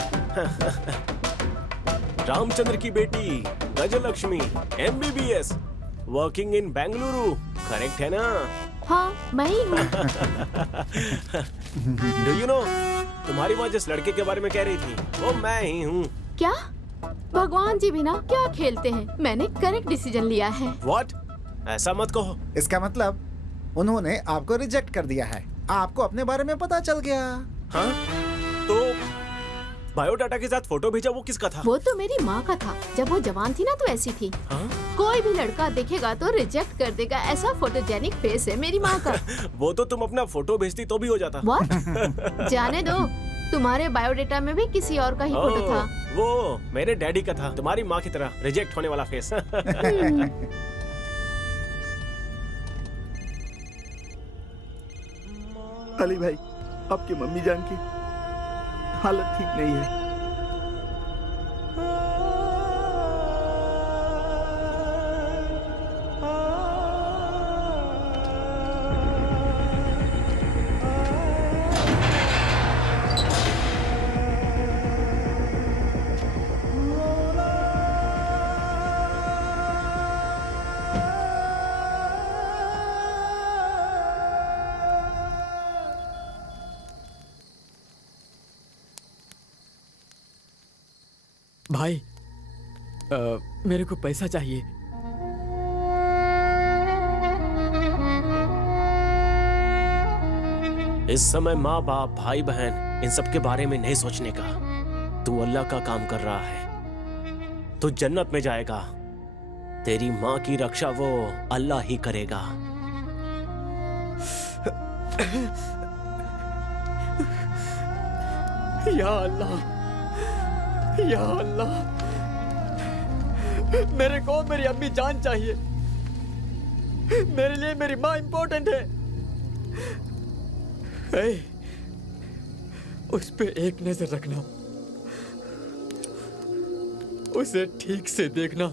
रामचंद्र की बेटी Gajalakshmi, MBBS, working in Bengaluru, correct है ना? हाँ, मैं ही हूँ। डू यू नो, तुम्हारी माँ जिस लड़के के बारे में कह रही थी वो मैं ही हूँ। क्या? भगवान जी भी ना क्या खेलते हैं, मैंने करेक्ट डिसीजन लिया है। व्हाट? ऐसा मत कहो। इसका मतलब उन्होंने आपको रिजेक्ट कर दिया है, आपको अपने बारे में पता चल गया। हाँ? तो बायोडाटा के साथ फोटो भेजा वो किसका था? वो तो मेरी माँ का था। जब वो जवान थी ना तो ऐसी थी। हाँ? कोई भी लड़का देखेगा तो रिजेक्ट कर देगा, ऐसा फोटोजेनिक फेस है मेरी माँ का। वो तो तुम अपना फोटो भेजती तो भी हो जाता। What? जाने दो, तुम्हारे बायोडाटा में भी किसी और का ही फोटो था। वो मेरे डैडी का था, तुम्हारी माँ की तरह रिजेक्ट होने वाला फेस। अली भाई, आपकी मम्मी जान की हालत ठीक नहीं है। भाई, मेरे को पैसा चाहिए। इस समय माँ बाप भाई बहन इन सब के बारे में नहीं सोचने का। तू अल्लाह का काम कर रहा है, तू जन्नत में जाएगा। तेरी माँ की रक्षा वो अल्लाह ही करेगा। या अल्लाह, या अल्लाह, मेरे को मेरी अम्मी जान चाहिए। मेरे लिए मेरी माँ इंपॉर्टेंट है। उस पे एक नजर रखना, उसे ठीक से देखना।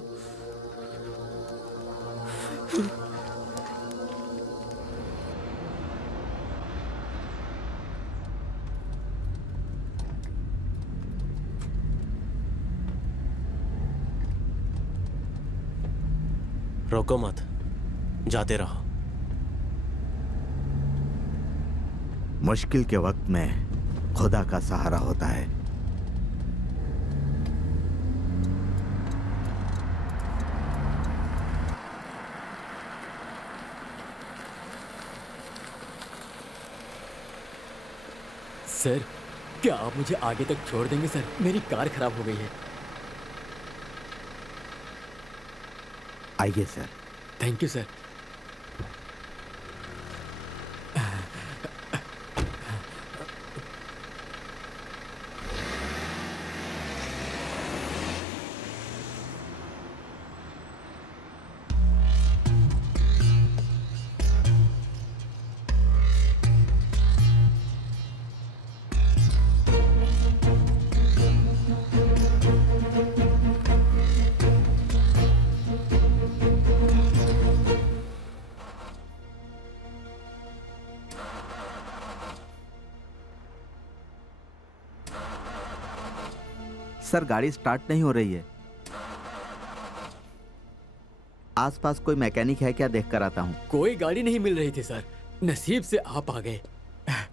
रोको मत, जाते रहो। मुश्किल के वक्त में खुदा का सहारा होता है। सर, क्या आप मुझे आगे तक छोड़ देंगे सर? मेरी कार खराब हो गई है। आइए sir. Thank you sir. Sir, गाड़ी स्टार्ट नहीं हो रही है। आसपास कोई मैकेनिक है क्या? देख कर आता हूँ। कोई गाड़ी नहीं मिल रही थी सर। नसीब से आप आ गए,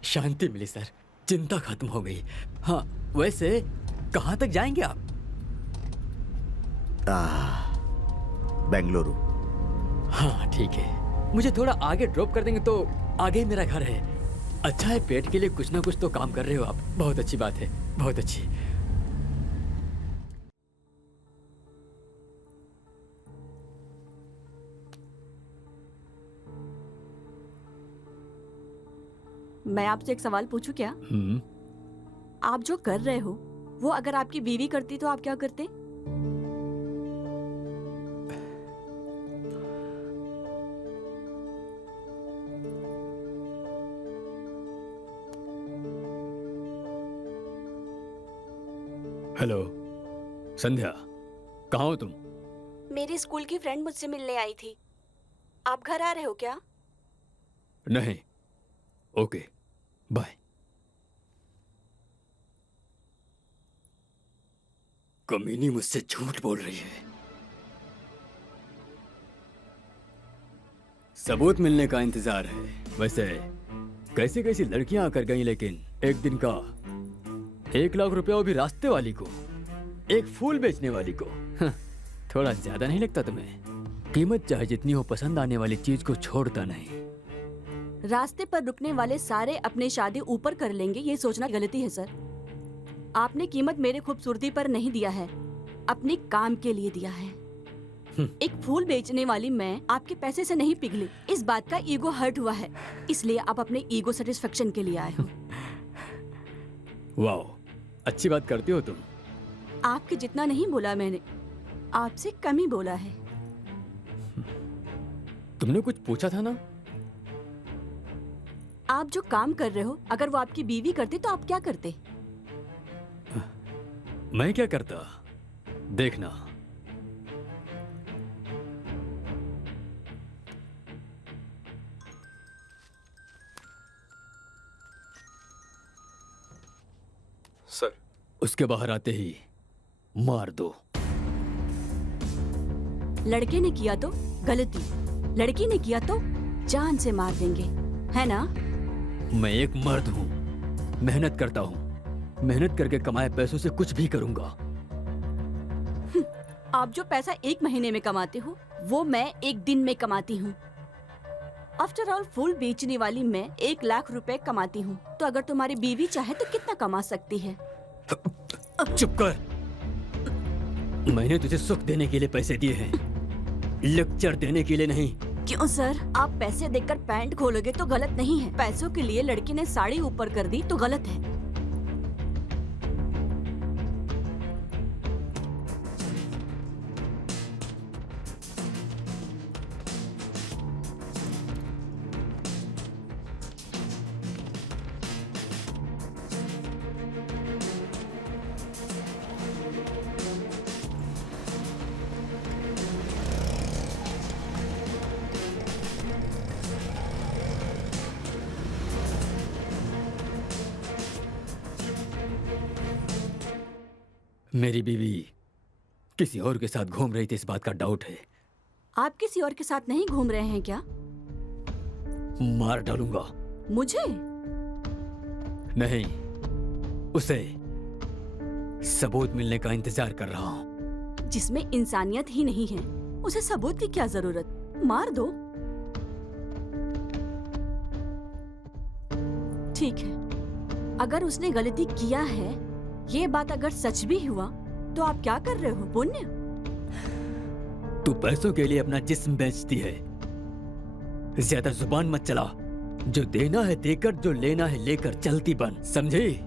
शांति मिली सर, चिंता खत्म हो गई। हाँ, वैसे कहाँ तक जाएंगे आप? बेंगलुरु। हाँ ठीक है, मुझे थोड़ा आगे ड्रॉप कर देंगे तो आगे ही मेरा घर है। अच्छा है, पेट के लिए कुछ ना कुछ तो काम कर रहे हो आप। बहुत अच्छी बात है, बहुत अच्छी। मैं आपसे एक सवाल पूछूं क्या? आप जो कर रहे हो वो अगर आपकी बीवी करती तो आप क्या करते? हेलो संध्या, कहाँ हो तुम? मेरी स्कूल की फ्रेंड मुझसे मिलने आई थी। आप घर आ रहे हो क्या? नहीं। Okay, bye. कमीनी मुझसे झूठ बोल रही है। सबूत मिलने का इंतजार है। वैसे कैसी कैसी लड़कियां आकर गई, लेकिन एक दिन का 1 लाख रुपया, वो भी रास्ते वाली को, एक फूल बेचने वाली को। थोड़ा ज्यादा नहीं लगता तुम्हें? कीमत चाहे जितनी हो, पसंद आने वाली चीज को छोड़ता नहीं। रास्ते पर रुकने वाले सारे अपनी शादी ऊपर कर लेंगे, ये सोचना गलती है सर। आपने कीमत मेरे खूबसूरती पर नहीं दिया है, अपने काम के लिए दिया है। एक फूल बेचने वाली मैं आपके पैसे से नहीं पिघली। इस बात का ईगो हर्ट हुआ है, इसलिए आप अपने ईगो सेटिस्फेक्शन के लिए आए हो। वाह, अच्छी बात करती हो तुम। आपके जितना नहीं बोला मैंने, आपसे कम ही बोला है। तुमने कुछ पूछा था ना? आप जो काम कर रहे हो, अगर वो आपकी बीवी करती तो आप क्या करते? मैं क्या करता, देखना। सर। उसके बाहर आते ही मार दो। लड़के ने किया तो गलती, लड़की ने किया तो जान से मार देंगे, है ना? मैं एक मर्द हूँ, मेहनत करता हूँ। मेहनत करके कमाए पैसों से कुछ भी करूंगा। आप जो पैसा 1 महीने में कमाते हो, वो मैं 1 दिन में कमाती हूँ। आफ्टर ऑल, फूल बेचने वाली मैं 1 लाख रुपए कमाती हूँ, तो अगर तुम्हारी बीवी चाहे तो कितना कमा सकती है? चुप कर। मैंने तुझे सुख देने के लिए पैसे दिए हैं, लेक्चर देने के लिए नहीं। क्यों सर? आप पैसे देकर पैंट खोलोगे तो गलत नहीं है, पैसों के लिए लड़की ने साड़ी ऊपर कर दी तो गलत है। मेरी बीवी किसी और के साथ घूम रही थी, इस बात का डाउट है। आप किसी और के साथ नहीं घूम रहे हैं क्या? मार डालूंगा। मुझे? नहीं, उसे। सबूत मिलने का इंतजार कर रहा हूँ। जिसमें इंसानियत ही नहीं है, उसे सबूत की क्या जरूरत? मार दो। ठीक है, अगर उसने गलती किया है, ये बात अगर सच भी हुआ, तो आप क्या कर रहे हो? पुण्य? तू पैसों के लिए अपना जिस्म बेचती है। ज्यादा जुबान मत चला। जो देना है देकर, जो लेना है लेकर चलती बन, समझी?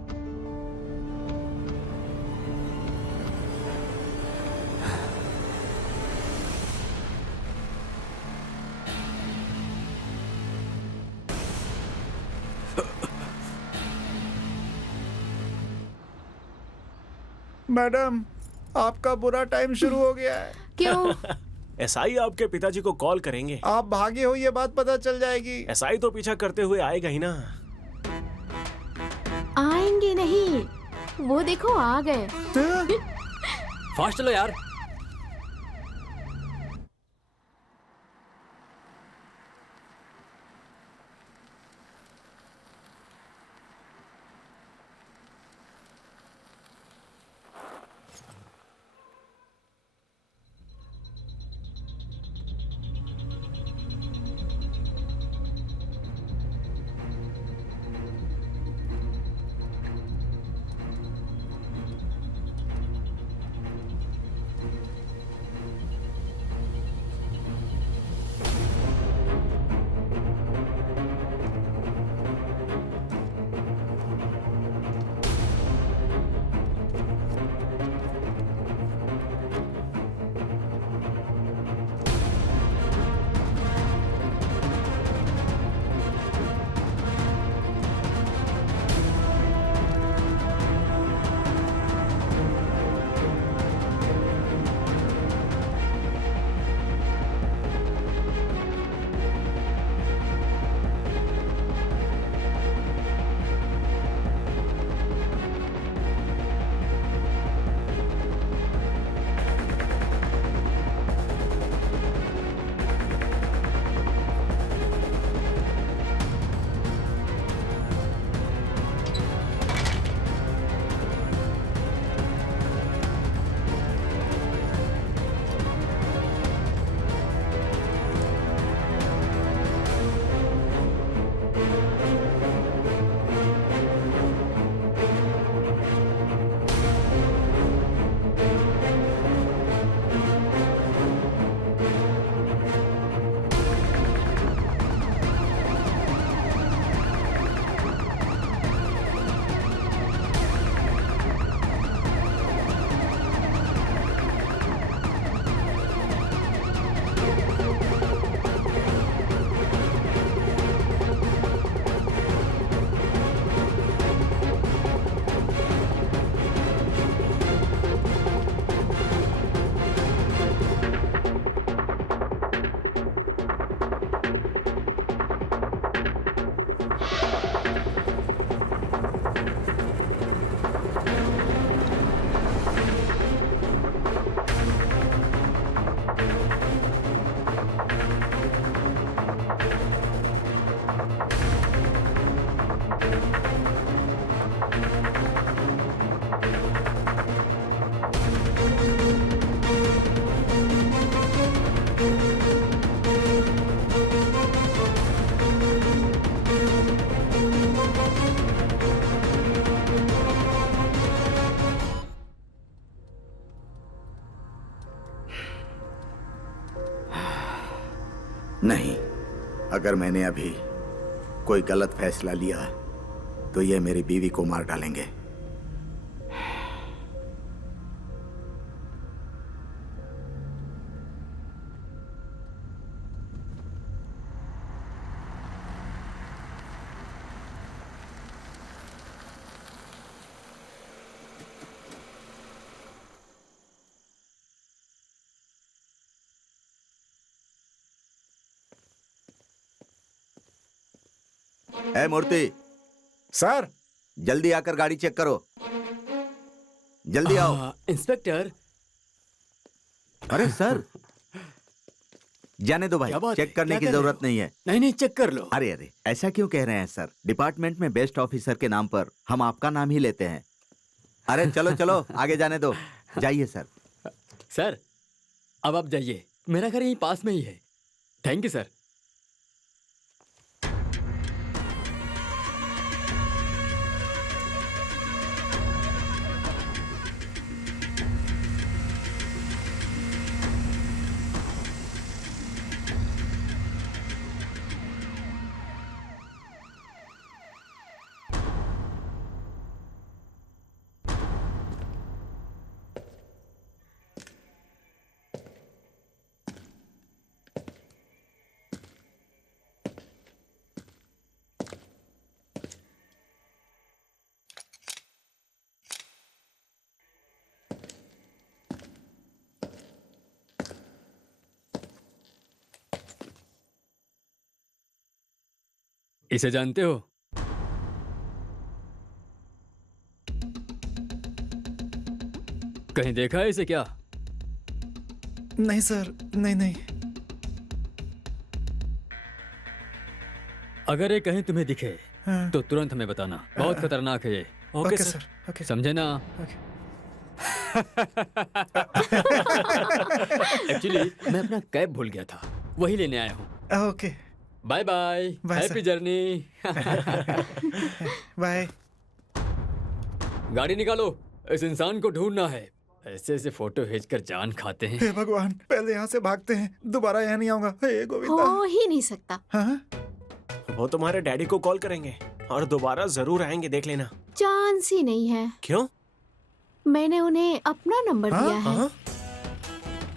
मैडम, आपका बुरा टाइम शुरू हो गया है। क्यों? एसआई आपके पिताजी को कॉल करेंगे। आप भागे हो ये बात पता चल जाएगी। एसआई तो पीछा करते हुए आएगा ही ना। आएंगे नहीं, वो देखो आ गए। फास्ट चलो यार। नहीं, अगर मैंने अभी कोई गलत फैसला लिया तो ये मेरी बीवी को मार डालेंगे। ए मूर्ति, सर, जल्दी आकर गाड़ी चेक करो। जल्दी आओ। इंस्पेक्टर, अरे सर, जाने दो भाई, क्या बात चेक है? करने क्या की कर रहे जरूरत हो? नहीं है। नहीं नहीं, चेक कर लो। अरे अरे, ऐसा क्यों कह रहे हैं सर? डिपार्टमेंट में बेस्ट ऑफिसर के नाम पर हम आपका नाम ही लेते हैं। अरे चलो चलो, आगे जाने दो। जाइए सर। सर, अब आप जाइए, मेरा घर यहीं पास में ही है। Thank you sir. इसे जानते हो? कहीं देखा है इसे क्या? नहीं सर, नहीं नहीं। अगर ये कहीं तुम्हें दिखे हाँ। तो तुरंत हमें बताना। बहुत खतरनाक है ये, ओके सर। ओके। समझे ना? एक्चुअली मैं अपना कैब भूल गया था, वही लेने आया हूँ। Okay, bye bye, bye happy sir. Journey. Bye. गाड़ी निकालो, इस इंसान को ढूंढना है। ऐसे ऐसे फोटो खींचकर जान खाते हैं। हे भगवान, पहले यहाँ से भागते हैं, दोबारा यहाँ नहीं आऊंगा। हे गोविंदा। हो ही नहीं सकता। हाँ? वो तुम्हारे डैडी को कॉल करेंगे और दोबारा जरूर आएंगे, देख लेना। चांस ही नहीं है। क्यों? मैंने उन्हें अपना नंबर हाँ? दिया है। हाँ?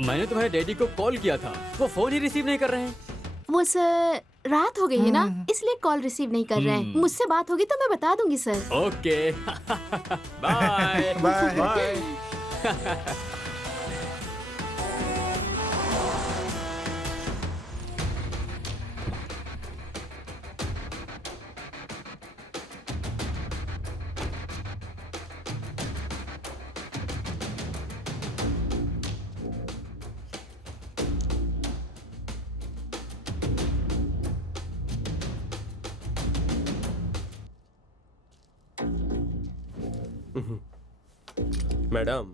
मैंने तुम्हारे डैडी को कॉल किया था, वो फोन ही रिसीव नहीं कर रहे हैं। वो सर, रात हो गई है ना, इसलिए कॉल रिसीव नहीं कर रहे हैं। मुझसे बात होगी तो मैं बता दूंगी sir. Okay. Bye bye. Bye. Madam,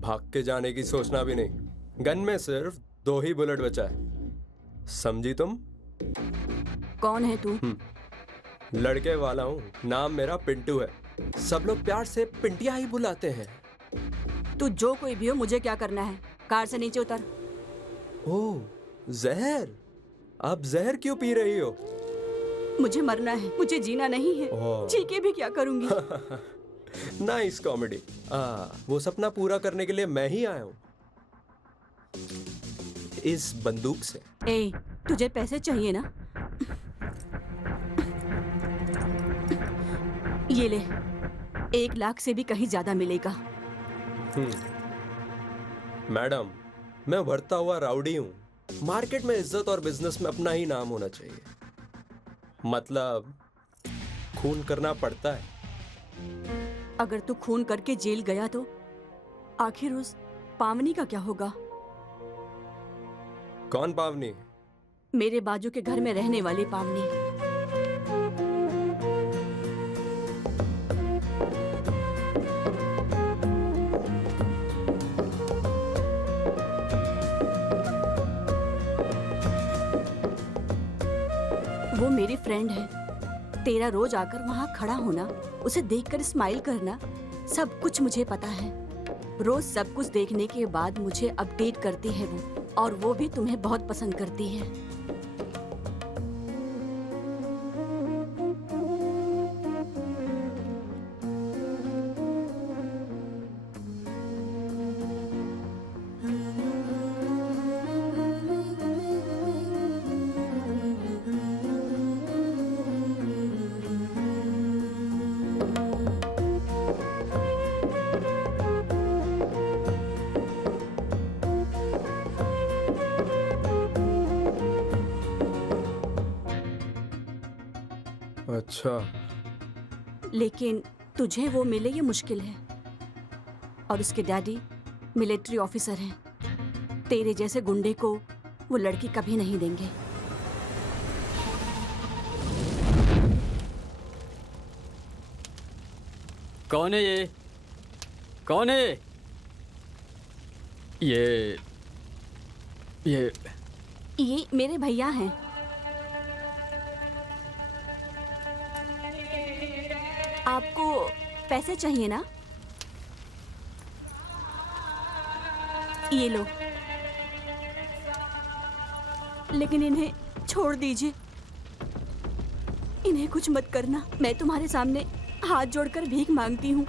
भाग के जाने की सोचना भी नहीं। गन में सिर्फ 2 ही बुलेट बचा है, समझी तुम? कौन है तू? लड़के वाला हूँ, नाम मेरा पिंटू है। सब लोग प्यार से पिंटिया ही बुलाते हैं। तू जो कोई भी हो, मुझे क्या करना है? कार से नीचे उतर। ओह, जहर। आप जहर क्यों पी रही हो? मुझे मरना है, मुझे जीना नहीं है। ओह। जी के भी क्या करूंगी? Nice comedy. वो सपना पूरा करने के लिए मैं ही आया हूँ, इस बंदूक से। ए, तुझे पैसे चाहिए ना? ये ले, 1 लाख से भी कहीं ज्यादा मिलेगा। मैडम, मैं बढ़ता हुआ राउडी हूँ। मार्केट में इज्जत और बिजनेस में अपना ही नाम होना चाहिए। मतलब खून करना पड़ता है। अगर तू खून करके जेल गया तो आखिर उस पावनी का क्या होगा? कौन पावनी? मेरे बाजू के घर में रहने वाली पावनी। वो मेरी फ्रेंड है। तेरा रोज आकर वहाँ खड़ा होना, उसे देखकर स्माइल करना, सब कुछ मुझे पता है। रोज सब कुछ देखने के बाद मुझे अपडेट करती है वो, और वो भी तुम्हें बहुत पसंद करती है। अच्छा, लेकिन तुझे वो मिले ये मुश्किल है। और उसके डैडी मिलिट्री ऑफिसर हैं। तेरे जैसे गुंडे को वो लड़की कभी नहीं देंगे। कौन है ये? कौन है ये? ये मेरे भैया हैं। आपको पैसे चाहिए ना? ये लो। लेकिन इन्हें छोड़ दीजिए। इन्हें कुछ मत करना। मैं तुम्हारे सामने हाथ जोड़कर भीख मांगती हूँ।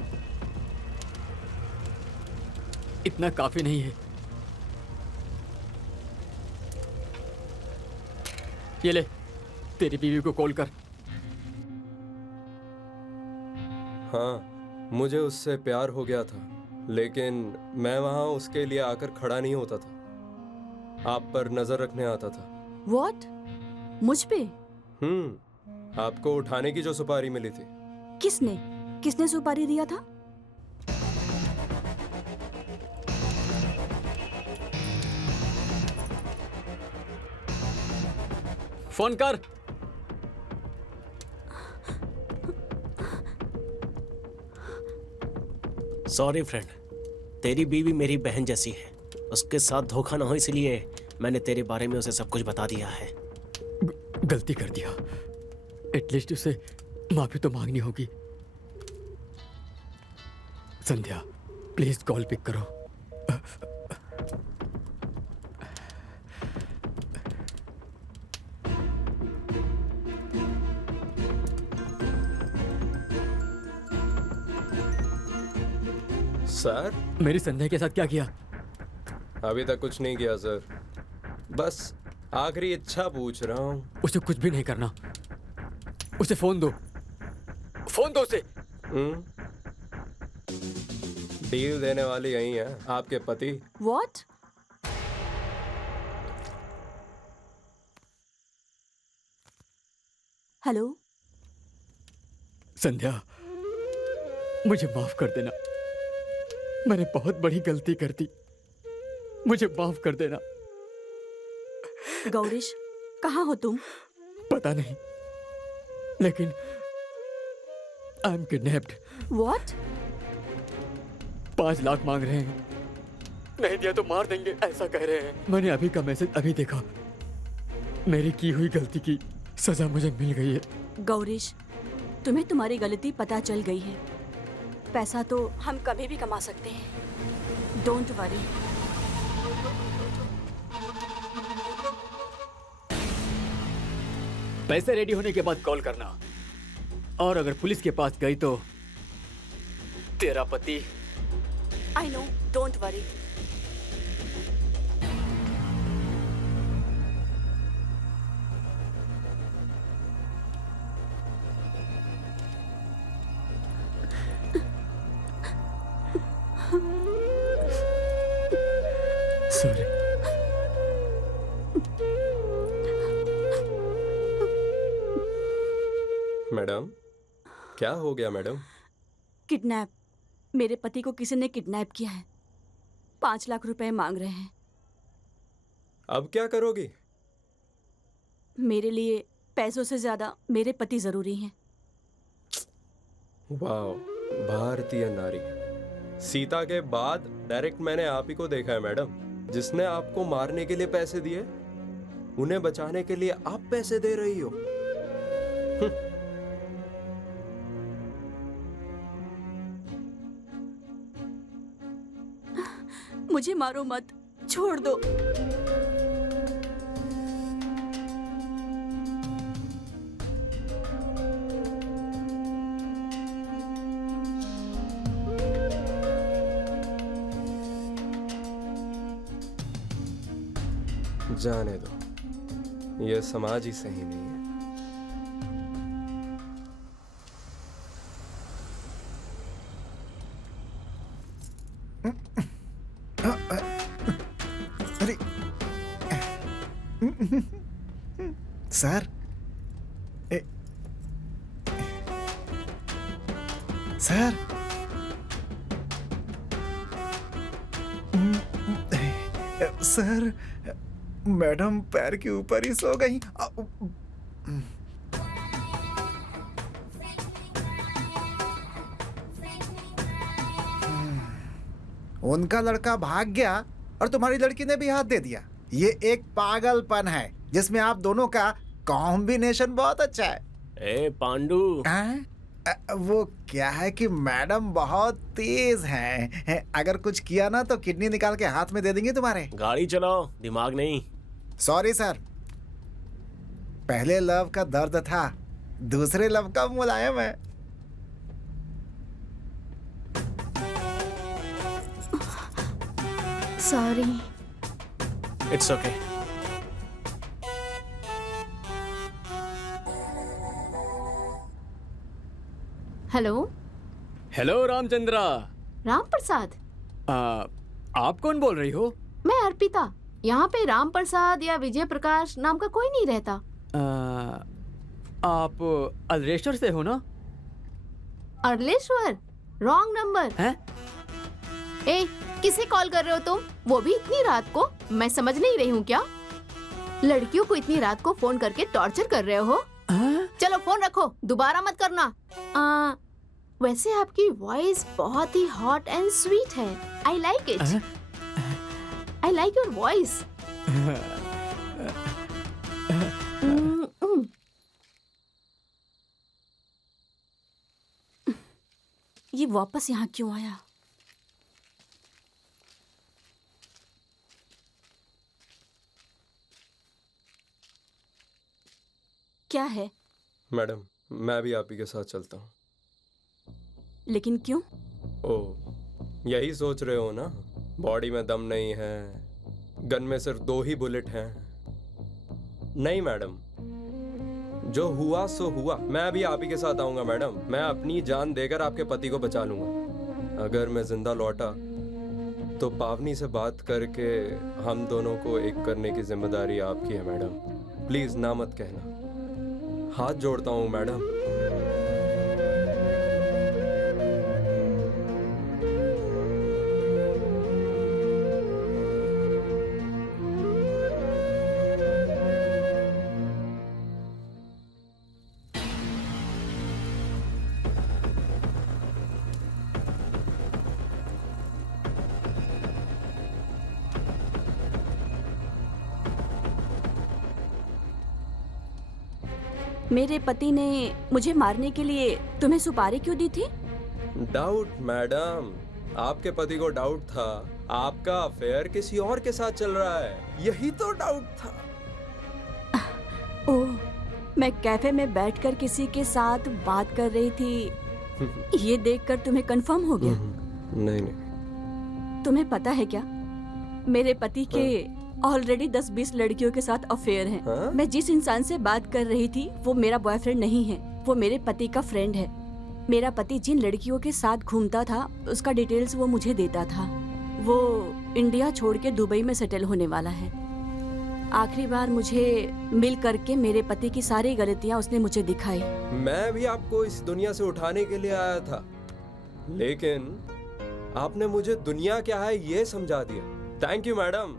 इतना काफी नहीं है। ये ले, तेरी बीवी को कॉल कर। हाँ, मुझे उससे प्यार हो गया था, लेकिन मैं वहां उसके लिए आकर खड़ा नहीं होता था। आप पर नजर रखने आता था। What? मुझ पे? आपको उठाने की जो सुपारी मिली थी। किसने सुपारी दिया था? फोन कर। सॉरी फ्रेंड, तेरी बीवी मेरी बहन जैसी है। उसके साथ धोखा ना हो इसलिए मैंने तेरे बारे में उसे सब कुछ बता दिया है। गलती कर दिया। एटलीस्ट उसे माफी तो मांगनी होगी। संध्या, प्लीज कॉल पिक करो। सर, मेरी संध्या के साथ क्या किया? अभी तक कुछ नहीं किया सर। बस आखिरी इच्छा पूछ रहा हूँ। उसे कुछ भी नहीं करना। उसे फोन दो। फोन दो उसे। डील देने वाली यही है, आपके पति। What? हेलो। संध्या, मुझे माफ कर देना। मैंने बहुत बड़ी गलती कर दी। मुझे माफ कर देना। गौरीश, कहाँ हो तुम? पता नहीं, लेकिन I am kidnapped. What? 5 lakh मांग रहे हैं। नहीं दिया तो मार देंगे, ऐसा कह रहे हैं। मैंने अभी का मैसेज अभी देखा। मेरी की हुई गलती की सजा मुझे मिल गई है। गौरीश, तुम्हें तुम्हारी गलती पता चल गई है। पैसा तो हम कभी भी कमा सकते हैं। Don't worry. पैसे रेडी होने के बाद कॉल करना। और अगर पुलिस के पास गई तो तेरा पति। I know, don't worry. Sorry. Madam, क्या हो गया मैडम? किडनैप। मेरे पति को किसी ने किडनैप किया है। 5 लाख रुपए मांग रहे हैं। अब क्या करोगी? मेरे लिए पैसों से ज्यादा मेरे पति जरूरी हैं। वाह, भारतीय नारी। सीता के बाद डायरेक्ट मैंने आप ही को देखा है मैडम, जिसने आपको मारने के लिए पैसे दिए, उन्हें बचाने के लिए आप पैसे दे रही हो। मुझे मारो मत, छोड़ दो। जाने दो, यह समाज ही सही नहीं है। अरे सर, सर, सर, मैडम पैर के ऊपर ही सो गई। उनका लड़का भाग गया और तुम्हारी लड़की ने भी हाथ दे दिया। ये एक पागलपन है जिसमें आप दोनों का कॉम्बिनेशन बहुत अच्छा है। ए पांडू, वो क्या है कि मैडम बहुत तेज हैं। अगर कुछ किया ना तो किडनी निकाल के हाथ में दे देंगे तुम्हारे। गाड़ी चलाओ, दिमाग नहीं। सॉरी सर, पहले लव का दर्द था, दूसरे लव का मुलायम है। Sorry. It's okay. Hello hello Ramachandra. Ram Prasad, आप कौन बोल रही हो? मैं अर्पिता। यहाँ पे राम प्रसाद या विजय प्रकाश नाम का कोई नहीं रहता। आप अल्रेश्वर से हो ना? अर्लेश्वर? Wrong number. हैं? ए, किसे कॉल कर रहे हो तुम? वो भी इतनी रात को? मैं समझ नहीं रही हूँ क्या? लड़कियों को इतनी रात को फोन करके टॉर्चर कर रहे हो? चलो फोन रखो, दोबारा मत करना। वैसे आपकी वॉइस बहुत ही हॉट एंड स्वीट है। I like it. I like your voice. ये वापस यहाँ क्यों आया? क्या है? मैडम, मैं भी आप ही के साथ चलता हूँ। लेकिन क्यों? ओ, यही सोच रहे हो ना? बॉडी में दम नहीं है, गन में सिर्फ 2 ही बुलेट हैं। नहीं मैडम, जो हुआ सो हुआ। मैं भी आप ही के साथ आऊंगा मैडम। मैं अपनी जान देकर आपके पति को बचा लूंगा। अगर मैं जिंदा लौटा तो पावनी से बात करके हम दोनों को एक करने की जिम्मेदारी आपकी है मैडम। प्लीज ना मत कहना, हाथ जोड़ता हूँ मैडम। मेरे पति ने मुझे मारने के लिए तुम्हें सुपारी क्यों दी थी? डाउट मैडम, आपके पति को डाउट था आपका अफेयर किसी और के साथ चल रहा है, यही तो डाउट था। ओह, मैं कैफे में बैठकर किसी के साथ बात कर रही थी, ये देखकर तुम्हें कंफर्म हो गया? नहीं नहीं। तुम्हें पता है क्या, मेरे पति के ऑलरेडी 10-20 लड़कियों के साथ अफेयर है। हाँ? मैं जिस इंसान से बात कर रही थी वो मेरा बॉयफ्रेंड नहीं है, वो मेरे पति का फ्रेंड है। मेरा पति जिन लड़कियों के साथ घूमता था उसका डिटेल्स वो मुझे देता था। वो इंडिया छोड़ के दुबई में सेटल होने वाला है। आखिरी बार मुझे मिल करके मेरे पति की सारी गलतियां उसने मुझे दिखाई। मैं भी आपको इस दुनिया से उठाने के लिए आया था, लेकिन आपने मुझे दुनिया क्या है ये समझा दिया। Thank you madam.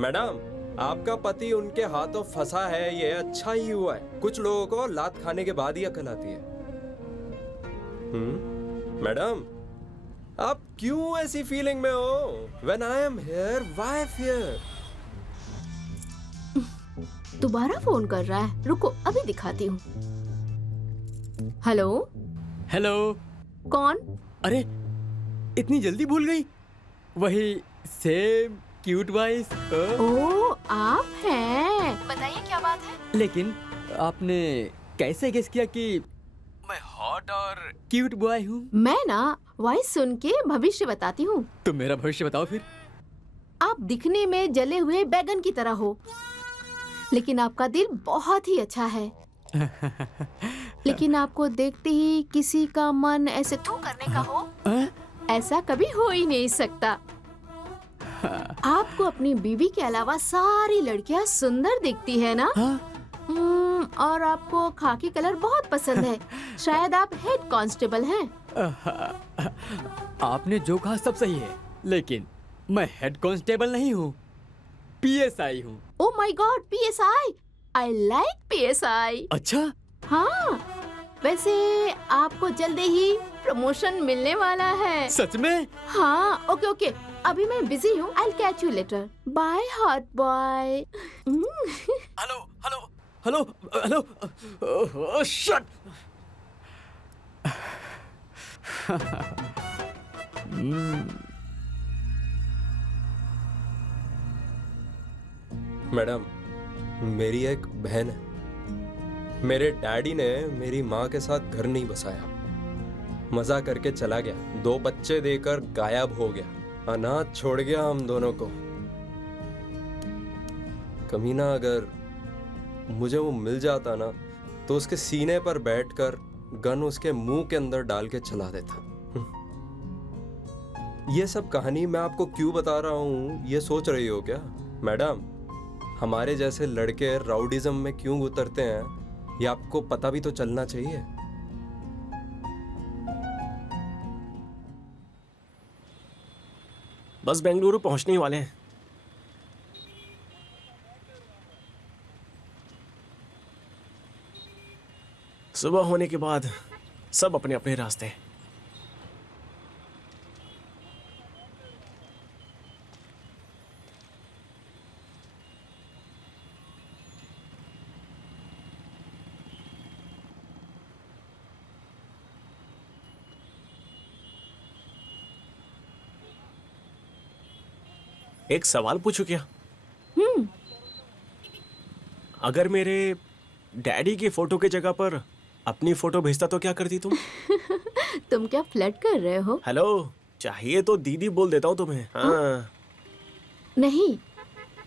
मैडम, आपका पति उनके हाथों फंसा है, ये अच्छा ही हुआ है। कुछ लोगों को लात खाने के बाद ही अकल आती है। मैडम, आप क्यों ऐसी फीलिंग में हो? When I am here, why fear? दोबारा फोन कर रहा है, रुको अभी दिखाती हूँ। Hello hello. कौन? अरे, इतनी जल्दी भूल गई? वही सेम क्यूट वॉइस। ओ, आप हैं। बताइए क्या बात है? लेकिन आपने कैसे गेस किया कि मैं हॉट और क्यूट बॉय हूँ? मैं ना वॉइस सुन के भविष्य बताती हूँ। तुम मेरा भविष्य बताओ फिर। आप दिखने में जले हुए बैगन की तरह हो, लेकिन आपका दिल बहुत ही अच्छा है। लेकिन आपको देखते ही किसी का मन ऐसे थू करने का हो, ऐसा कभी हो ही नहीं सकता। आपको अपनी बीवी के अलावा सारी लड़कियां सुंदर दिखती है ना? और आपको खाकी कलर बहुत पसंद है। शायद आप हेड कांस्टेबल हैं। आपने जो कहा सब सही है, लेकिन मैं हेड कांस्टेबल नहीं हूँ, पीएसआई हूँ। Oh my God, PSI. I like PSI. अच्छा, हाँ, वैसे आपको जल्दी ही प्रमोशन मिलने वाला है। सच में? हाँ, ओके ओके, अभी मैं बिजी हूँ। I will catch you later. By hot boy. Hello hello hello hello, shut. Madam, मेरी एक बहन है। मेरे डैडी ने मेरी माँ के साथ घर नहीं बसाया, मजा करके चला गया, 2 बच्चे देकर गायब हो गया, अनाथ छोड़ गया हम दोनों को। कमीना अगर मुझे वो मिल जाता ना, तो उसके सीने पर बैठकर गन उसके मुंह के अंदर डाल के चला देता। ये सब कहानी मैं आपको क्यों बता रहा हूँ, ये सोच रही हो क्या? मैडम, हमारे जैसे लड़के राउडिज्म में क्यों उतरते हैं, ये आपको पता भी तो चलना चाहिए। बस बेंगलुरु पहुंचने ही वाले हैं। सुबह होने के बाद सब अपने अपने रास्ते। एक सवाल पूछूं क्या? अगर मेरे डैडी की फोटो की जगह पर अपनी फोटो भेजता तो क्या करती तुम? तुम क्या फ्लर्ट कर रहे हो? हेलो, चाहिए तो दीदी बोल देता हूँ तुम्हें। हाँ। नहीं,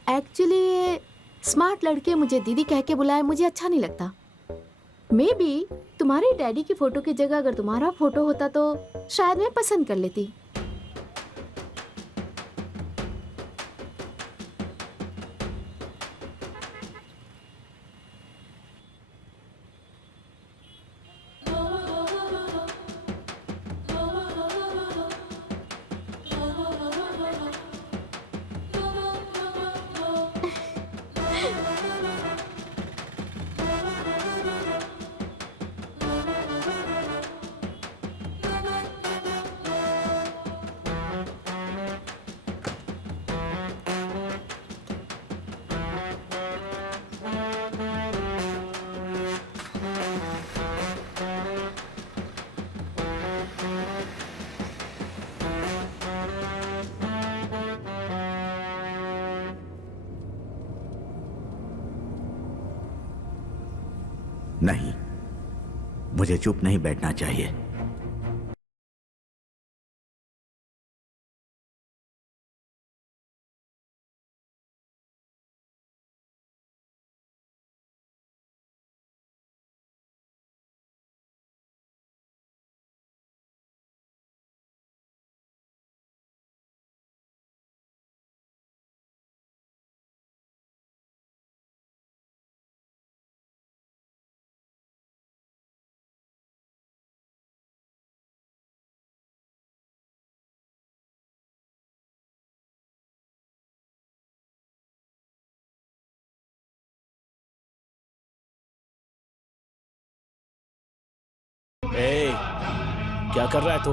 एक्चुअली ये स्मार्ट लड़के मुझे दीदी कह के बुलाए, मुझे अच्छा नहीं लगता। मे बी तुम्हारे डैडी की फोटो की जगह अगर तुम्हारा फोटो होता तो शायद मैं पसंद कर लेती। नहीं, मुझे चुप नहीं बैठना चाहिए। ए, क्या कर रहा है तू?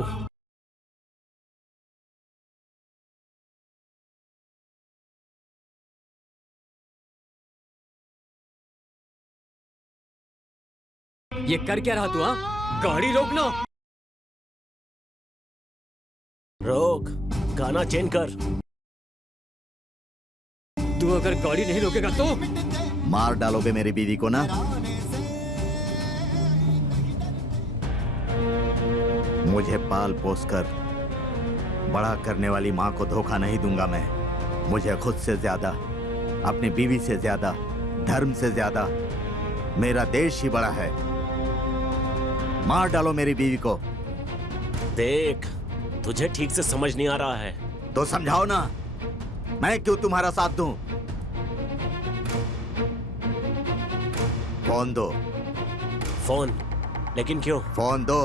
ये कर क्या रहा तू? हाँ, गाड़ी रोकना। रोक, गाना चेंज कर। तू अगर गाड़ी नहीं रोकेगा तो मार डालोगे मेरी बीवी को ना? मुझे पाल पोस कर बड़ा करने वाली माँ को धोखा नहीं दूंगा मैं। मुझे खुद से ज्यादा, अपनी बीवी से ज्यादा, धर्म से ज्यादा मेरा देश ही बड़ा है। मार डालो मेरी बीवी को। देख, तुझे ठीक से समझ नहीं आ रहा है। तो समझाओ ना, मैं क्यों तुम्हारा साथ दूं? फोन दो। फोन? लेकिन क्यों? फोन दो।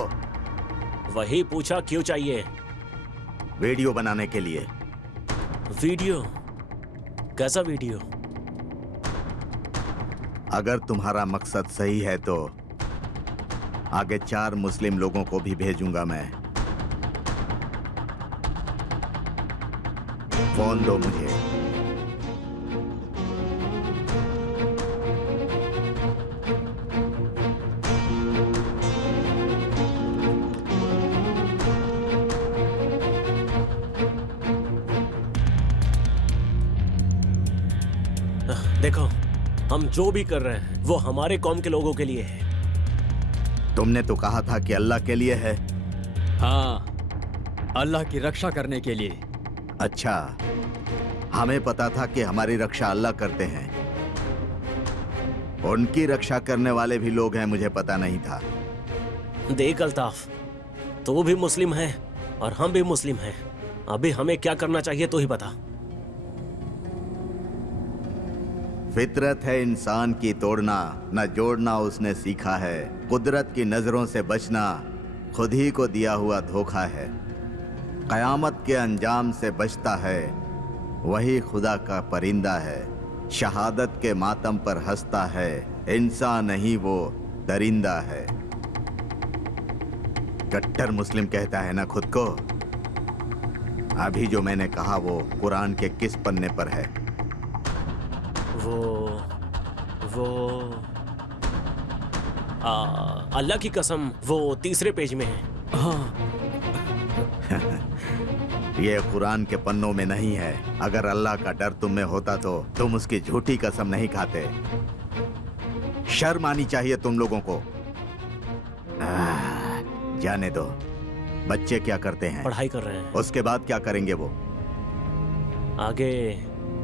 वही पूछा, क्यों चाहिए? वीडियो बनाने के लिए। वीडियो? कैसा वीडियो? अगर तुम्हारा मकसद सही है तो आगे 4 मुस्लिम लोगों को भी भेजूंगा मैं। फोन दो मुझे। देखो, हम जो भी कर रहे हैं वो हमारे कौम के लोगों के लिए है। तुमने तो कहा था कि अल्लाह के लिए है। हाँ, अल्लाह की रक्षा करने के लिए। अच्छा, हमें पता था कि हमारी रक्षा अल्लाह करते हैं। उनकी रक्षा करने वाले भी लोग हैं, मुझे पता नहीं था। देख अल्ताफ, तू भी मुस्लिम है और हम भी मुस्लिम हैं। अभी हमें क्या करना चाहिए तो ही बता। फितरत है इंसान की तोड़ना, न जोड़ना उसने सीखा है। कुदरत की नजरों से बचना खुद ही को दिया हुआ धोखा है। कयामत के अंजाम से बचता है, वही खुदा का परिंदा है। शहादत के मातम पर हंसता है, इंसान नहीं वो दरिंदा है। कट्टर मुस्लिम कहता है ना खुद को। अभी जो मैंने कहा वो कुरान के किस पन्ने पर है? वो अल्लाह की कसम, वो 3 पेज में है। हाँ, ये कुरान के पन्नों में नहीं है। अगर अल्लाह का डर तुम में होता तो तुम उसकी झूठी कसम नहीं खाते। शर्म आनी चाहिए तुम लोगों को। जाने दो। बच्चे क्या करते हैं? पढ़ाई कर रहे हैं। उसके बाद क्या करेंगे वो? आगे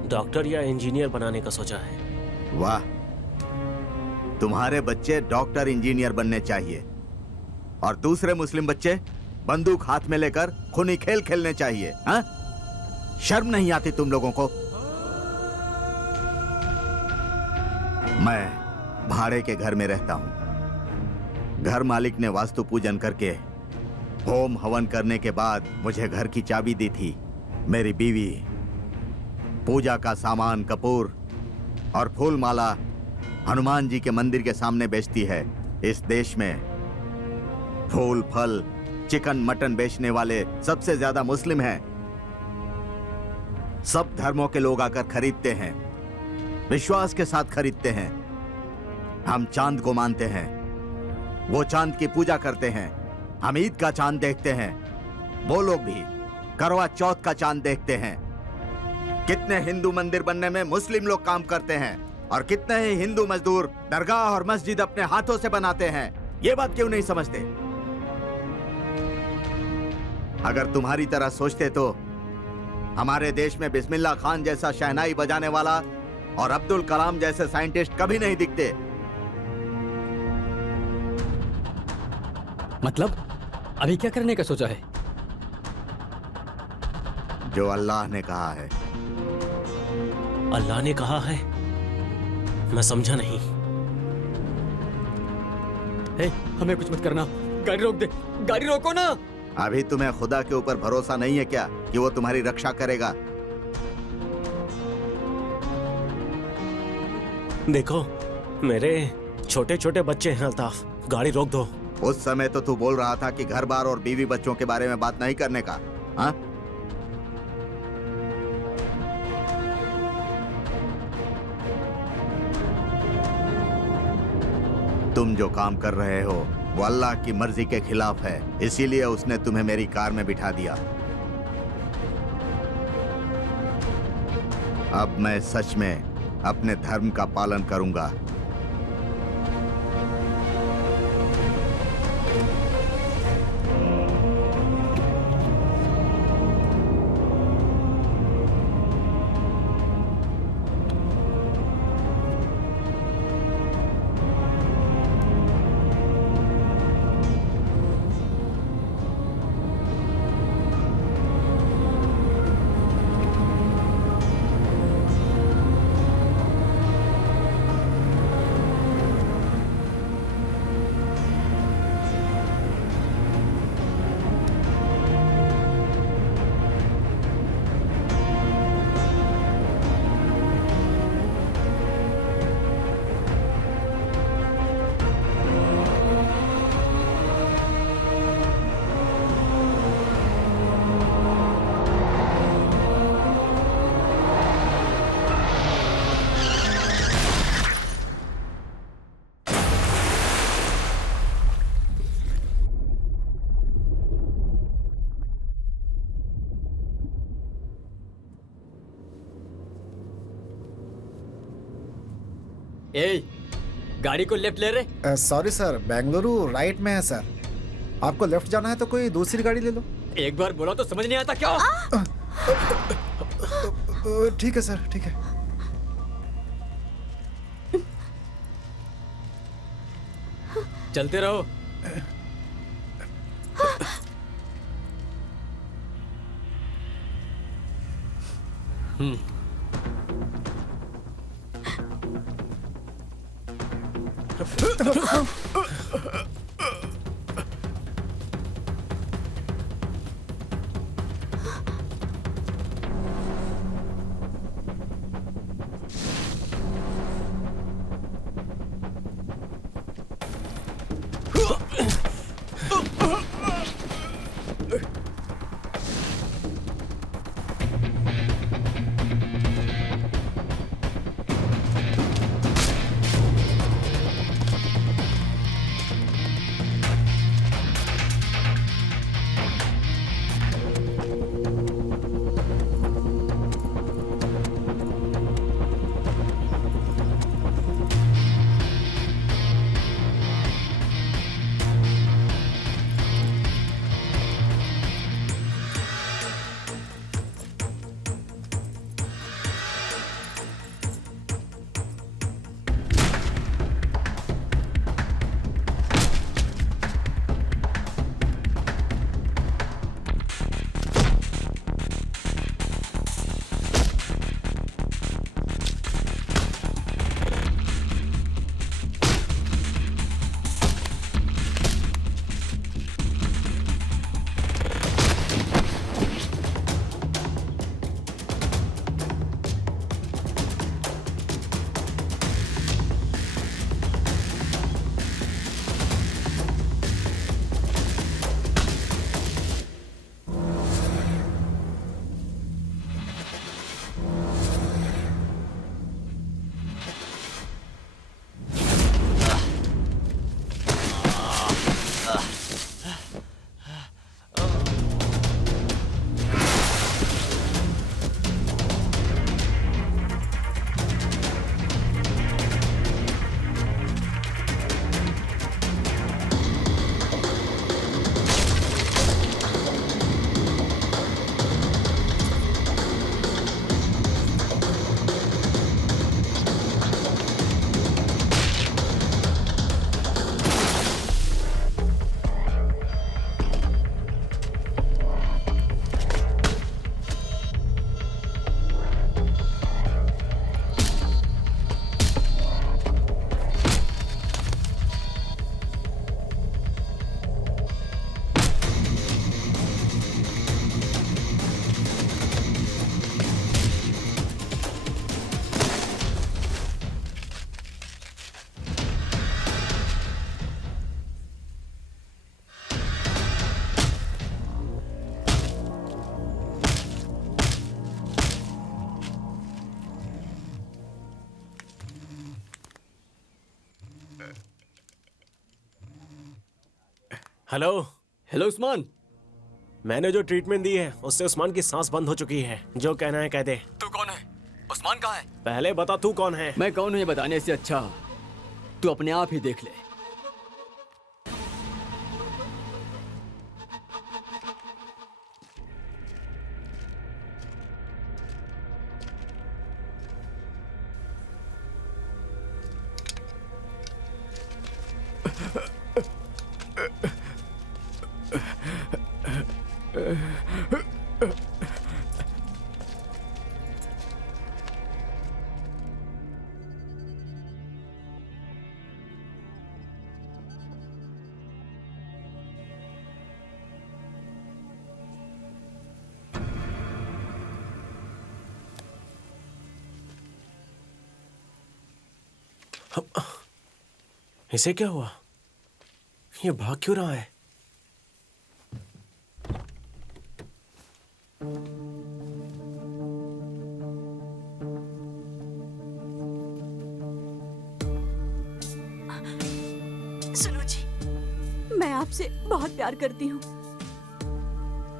डॉक्टर या इंजीनियर बनाने का सोचा है। वाह, तुम्हारे बच्चे डॉक्टर इंजीनियर बनने चाहिए और दूसरे मुस्लिम बच्चे बंदूक हाथ में लेकर खूनी खेल खेलने चाहिए। हाँ? शर्म नहीं आती तुम लोगों को? मैं भाड़े के घर में रहता हूं। घर मालिक ने वास्तु पूजन करके होम हवन करने के बाद मुझे घर की चाबी दी थी। मेरी बीवी पूजा का सामान, कपूर और फूल माला हनुमान जी के मंदिर के सामने बेचती है। इस देश में फूल, फल, चिकन, मटन बेचने वाले सबसे ज्यादा मुस्लिम हैं। सब धर्मों के लोग आकर खरीदते हैं, विश्वास के साथ खरीदते हैं। हम चांद को मानते हैं, वो चांद की पूजा करते हैं। हम ईद का चांद देखते हैं, वो लोग भी करवा चौथ का चांद देखते हैं। कितने हिंदू मंदिर बनने में मुस्लिम लोग काम करते हैं और कितने ही हिंदू मजदूर दरगाह और मस्जिद अपने हाथों से बनाते हैं। ये बात क्यों नहीं समझते? अगर तुम्हारी तरह सोचते तो हमारे देश में बिस्मिल्लाह खान जैसा शहनाई बजाने वाला और अब्दुल कलाम जैसे साइंटिस्ट कभी नहीं दिखते। मतलब अभी क्या करने का सोचा है? जो अल्लाह ने कहा है। अल्लाह ने कहा है? मैं समझा नहीं। हे, हमें कुछ मत करना। गाड़ी रोक दे, गाड़ी रोको ना। अभी तुम्हें खुदा के ऊपर भरोसा नहीं है क्या कि वो तुम्हारी रक्षा करेगा? देखो, मेरे छोटे छोटे बच्चे हैं अल्ताफ, गाड़ी रोक दो। उस समय तो तू बोल रहा था कि घर बार और बीवी बच्चों के बारे में बात नहीं करने का। हाँ? तुम जो काम कर रहे हो वो अल्लाह की मर्जी के खिलाफ है, इसीलिए उसने तुम्हें मेरी कार में बिठा दिया। अब मैं सच में अपने धर्म का पालन करूंगा। ए, गाड़ी को लेफ्ट ले रहे। सॉरी सर, बेंगलुरु राइट में है सर। आपको लेफ्ट जाना है तो कोई दूसरी गाड़ी ले लो। एक बार बोला तो समझ नहीं आता क्या? ठीक है सर, ठीक है। चलते रहो। हेलो। हेलो उस्मान। मैंने जो ट्रीटमेंट दी है उससे उस्मान की सांस बंद हो चुकी है। जो कहना है कह दे। तू कौन है? उस्मान कहाँ है? पहले बता तू कौन है। मैं कौन हूँ ये बताने से अच्छा तू अपने आप ही देख ले। इसे क्या हुआ? ये भाग क्यों रहा है? सुनो जी, मैं आपसे बहुत प्यार करती हूँ।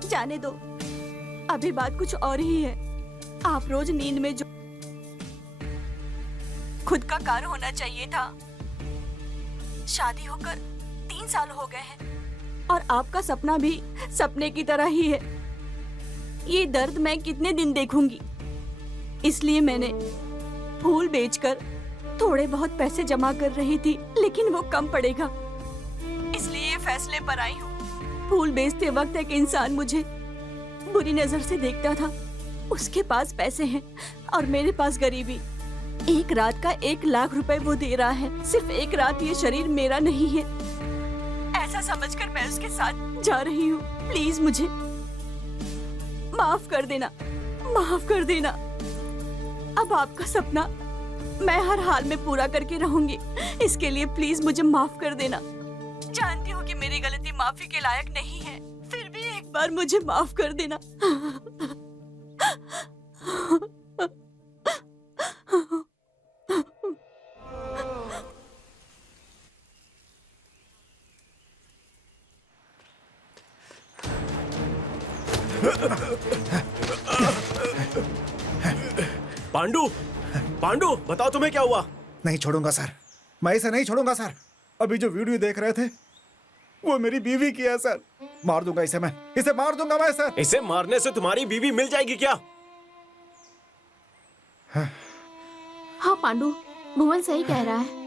जाने दो, अभी बात कुछ और ही है। आप रोज नींद में जो खुद का कार होना चाहिए था। शादी होकर 3 साल हो गए हैं और आपका सपना भी सपने की तरह ही है। ये दर्द मैं कितने दिन देखूंगी। इसलिए मैंने फूल बेचकर थोड़े बहुत पैसे जमा कर रही थी, लेकिन वो कम पड़ेगा, इसलिए ये फैसले पर आई हूँ। फूल बेचते वक्त एक इंसान मुझे बुरी नजर से देखता था। उसके पास पैसे हैं और मेरे पास गरीबी। एक रात का 1 लाख रुपए वो दे रहा है। सिर्फ एक रात। ये शरीर मेरा नहीं है, ऐसा समझकर मैं उसके साथ जा रही हूँ। प्लीज मुझे माफ कर देना, माफ कर देना। अब आपका सपना मैं हर हाल में पूरा करके रहूंगी। इसके लिए प्लीज मुझे माफ कर देना। जानती हूँ कि मेरी गलती माफी के लायक नहीं है, फिर भी एक बार मुझे माफ कर देना। पांडु, पांडु, बताओ तुम्हें क्या हुआ? नहीं छोड़ूंगा सर, मैं इसे नहीं छोड़ूंगा सर। अभी जो वीडियो देख रहे थे वो मेरी बीवी की है सर। मार दूंगा इसे, मैं इसे मार दूंगा मैं सर। इसे मारने से तुम्हारी बीवी मिल जाएगी क्या? हाँ पांडु, भुवन सही कह रहा है।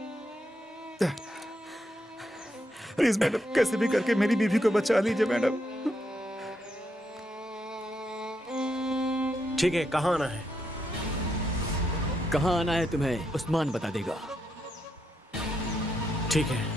प्लीज मैडम, कैसे भी करके मेरी बीवी को बचा लीजिए मैडम। ठीक है, कहाँ आना है? कहाँ आना है तुम्हें उस्मान बता देगा। ठीक है।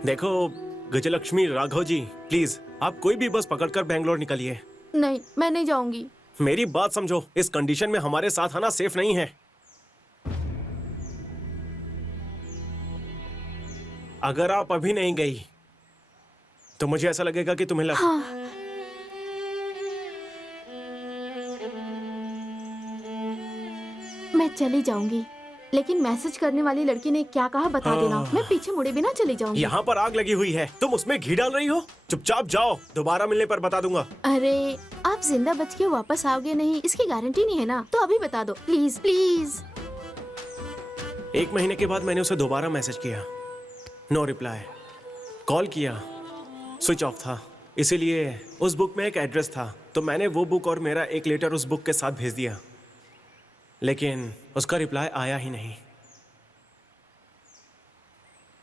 देखो गजलक्ष्मी, राघव जी, प्लीज आप कोई भी बस पकड़कर बेंगलोर निकलिए। नहीं, मैं नहीं जाऊंगी। मेरी बात समझो, इस कंडीशन में हमारे साथ आना सेफ नहीं है। अगर आप अभी नहीं गई तो मुझे ऐसा लगेगा कि तुम्हें हाँ। मैं चली जाऊंगी, लेकिन मैसेज करने वाली लड़की ने क्या कहा बता देना। मैं पीछे मुड़े बिना चली जाऊंगी। यहाँ पर आग लगी हुई है, तुम उसमें घी डाल रही हो। चुपचाप जाओ, दोबारा मिलने पर बता दूंगा। अरे आप जिंदा बच के वापस आओगे नहीं, इसकी गारंटी नहीं है ना, तो अभी बता दो प्लीज प्लीज। 1 महीने के बाद मैंने उसे दोबारा मैसेज किया, नो रिप्लाई। कॉल किया, स्विच ऑफ था। इसीलिए उस बुक में एक एड्रेस था, तो मैंने वो बुक और मेरा एक लेटर उस बुक के साथ भेज दिया, लेकिन उसका रिप्लाई आया ही नहीं।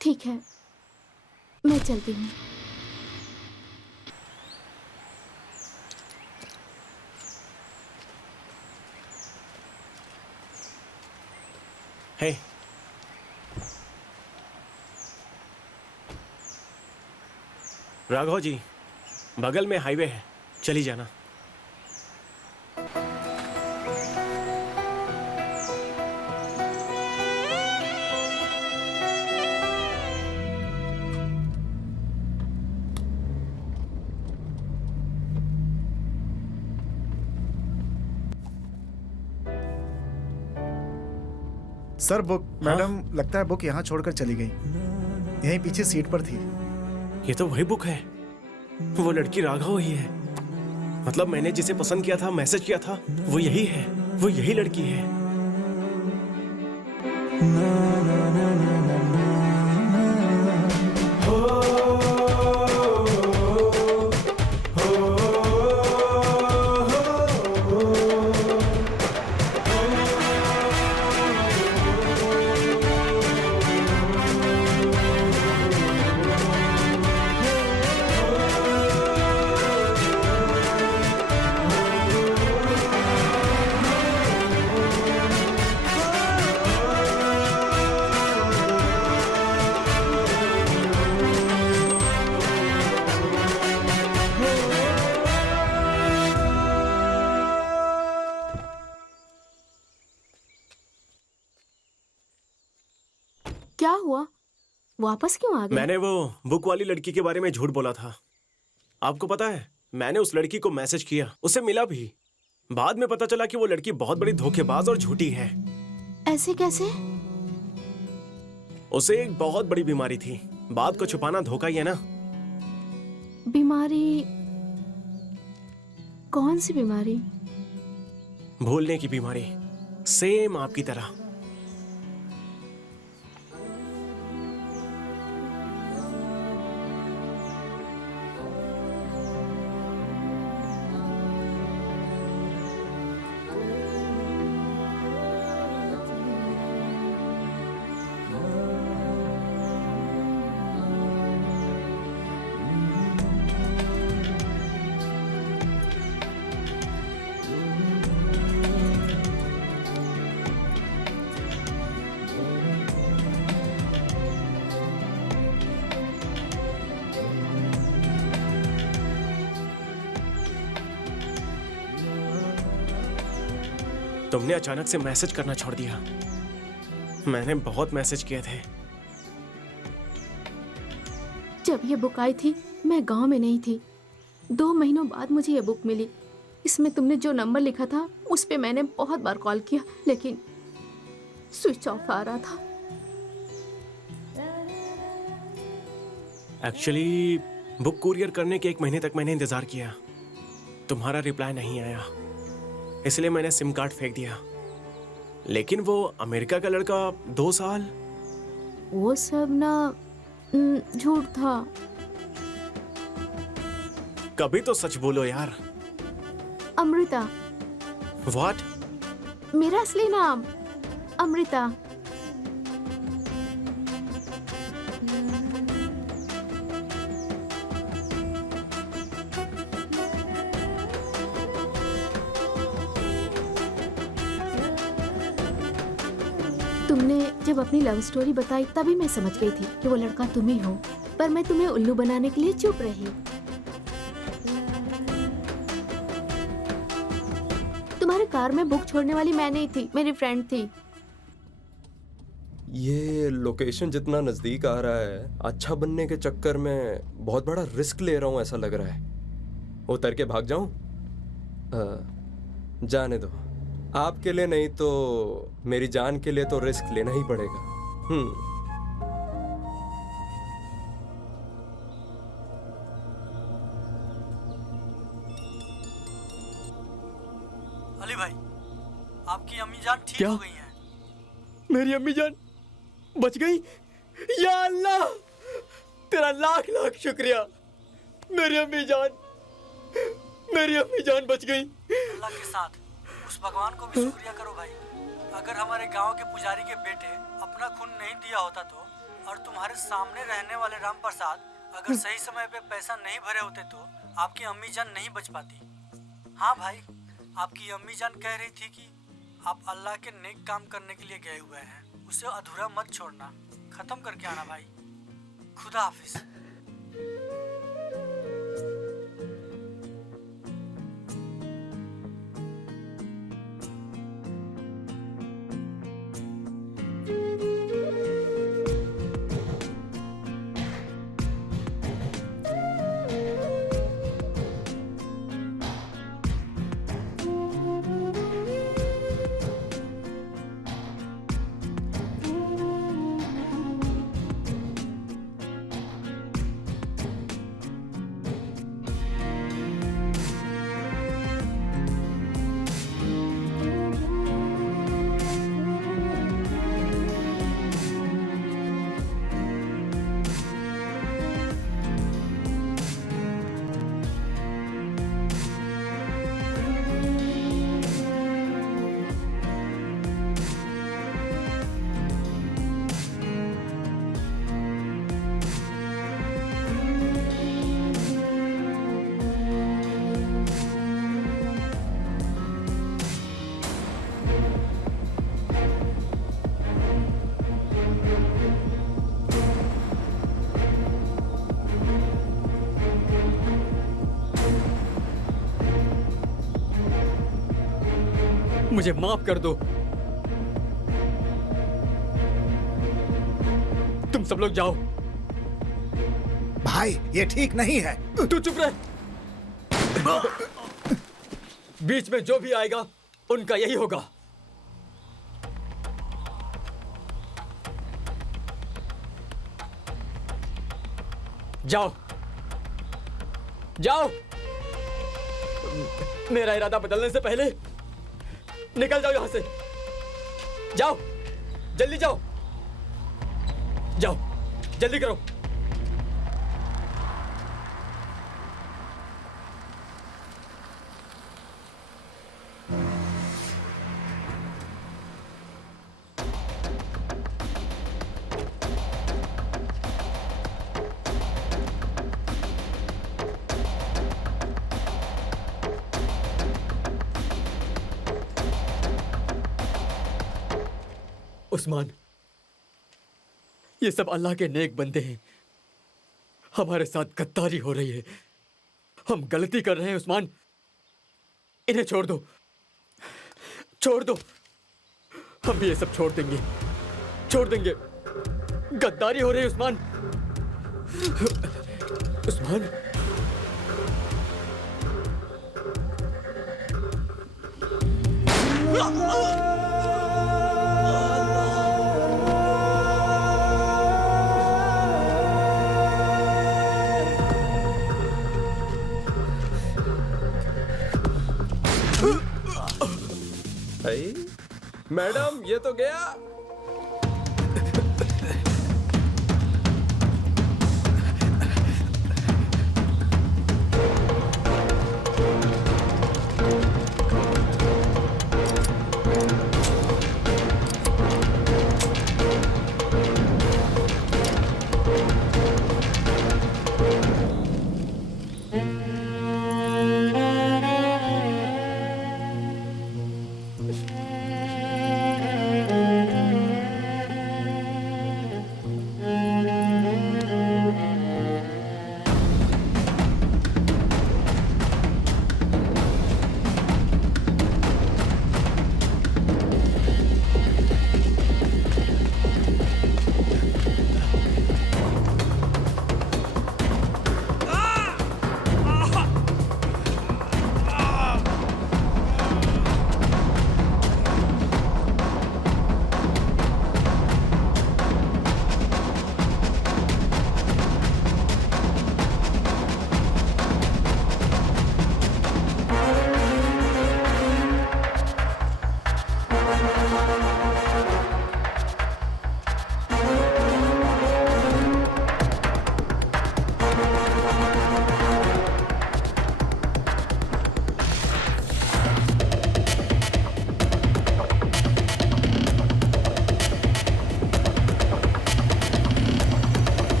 ठीक है, मैं चलती हूँ। हे, राघव जी, बगल में हाईवे है, चली जाना। सर बुक, मैडम लगता है बुक यहाँ छोड़कर चली गई। यहीं पीछे सीट पर थी। ये तो वही बुक है, वो लड़की राघव ही है। मतलब मैंने जिसे पसंद किया था, मैसेज किया था, वो यही है, वो यही लड़की है। वापस क्यों आ गए? मैंने वो बुक वाली लड़की के बारे में झूठ बोला था। आपको पता है, मैंने उस लड़की को मैसेज किया, उसे मिला भी। बाद में पता चला कि वो लड़की बहुत बड़ी धोखेबाज और झूठी है। ऐसे कैसे? उसे एक बहुत बड़ी बीमारी थी। बात को छुपाना धोखा ही है ना। बीमारी? कौन सी बीमारी? भूलने की बीमारी, सेम आपकी तरह। तुमने अचानक से मैसेज करना छोड़ दिया। मैंने बहुत मैसेज किए थे। जब ये बुक आई थी मैं गांव में नहीं थी। 2 महीनों बाद मुझे ये बुक मिली। इसमें तुमने जो नंबर लिखा था उस पे मैंने बहुत बार कॉल किया, लेकिन स्विच ऑफ आ रहा था। एक्चुअली बुक कुरियर करने के 1 महीने तक मैंने इंतजार किया। तुम्हारा रिप्लाई नहीं आया, इसलिए मैंने सिम कार्ड फेंक दिया। लेकिन वो अमेरिका का लड़का 2 साल। वो सब ना झूठ था। कभी तो सच बोलो यार। अमृता, व्हाट? मेरा असली नाम अमृता। तुमने जब अपनी लव स्टोरी बताई तभी मैं समझ गई थी कि वो लड़का तुम ही हो, पर मैं तुम्हें उल्लू बनाने के लिए चुप रही। तुम्हारे कार में बुक छोड़ने वाली मैं नहीं थी, मेरी फ्रेंड थी। ये लोकेशन जितना नजदीक आ रहा है, अच्छा बनने के चक्कर में बहुत बड़ा रिस्क ले रहा हूं ऐसा लग रहा है। उतर के भाग जाऊं? जाने दो। आपके लिए नहीं तो मेरी जान के लिए तो रिस्क लेना ही पड़ेगा। अली भाई, आपकी अम्मी जान ठीक क्या? हो गई हैं। मेरी अम्मी जान बच गई? या अल्लाह, तेरा लाख लाख शुक्रिया। मेरी अम्मी जान बच गई। अल्लाह के साथ उस भगवान को भी शुक्रिया करो भाई। अगर हमारे गांव के पुजारी के बेटे अपना खून नहीं दिया होता तो, और तुम्हारे सामने रहने वाले राम प्रसाद अगर सही समय पे पैसा नहीं भरे होते तो आपकी अम्मी जान नहीं बच पाती। हाँ भाई, आपकी अम्मी जान कह रही थी कि आप अल्लाह के नेक काम करने के लिए गए हुए हैं, उसे अधूरा मत छोड़ना, खत्म करके आना भाई। खुदा हाफिज। मुझे माफ कर दो। तुम सब लोग जाओ। भाई ये ठीक नहीं है। तू चुप रह। बीच में जो भी आएगा उनका यही होगा। जाओ जाओ, मेरा इरादा बदलने से पहले निकल जाओ यहां से। जाओ, जल्दी जाओ, जाओ, जल्दी करो। उस्मान, ये सब अल्लाह के नेक बंदे हैं। हमारे साथ गद्दारी हो रही है। हम गलती कर रहे हैं उस्मान। इन्हें छोड़ दो, छोड़ दो। हम भी ये सब छोड़ देंगे, छोड़ देंगे। गद्दारी हो रही है उस्मान। उस्मान, भाई मैडम ये तो गया।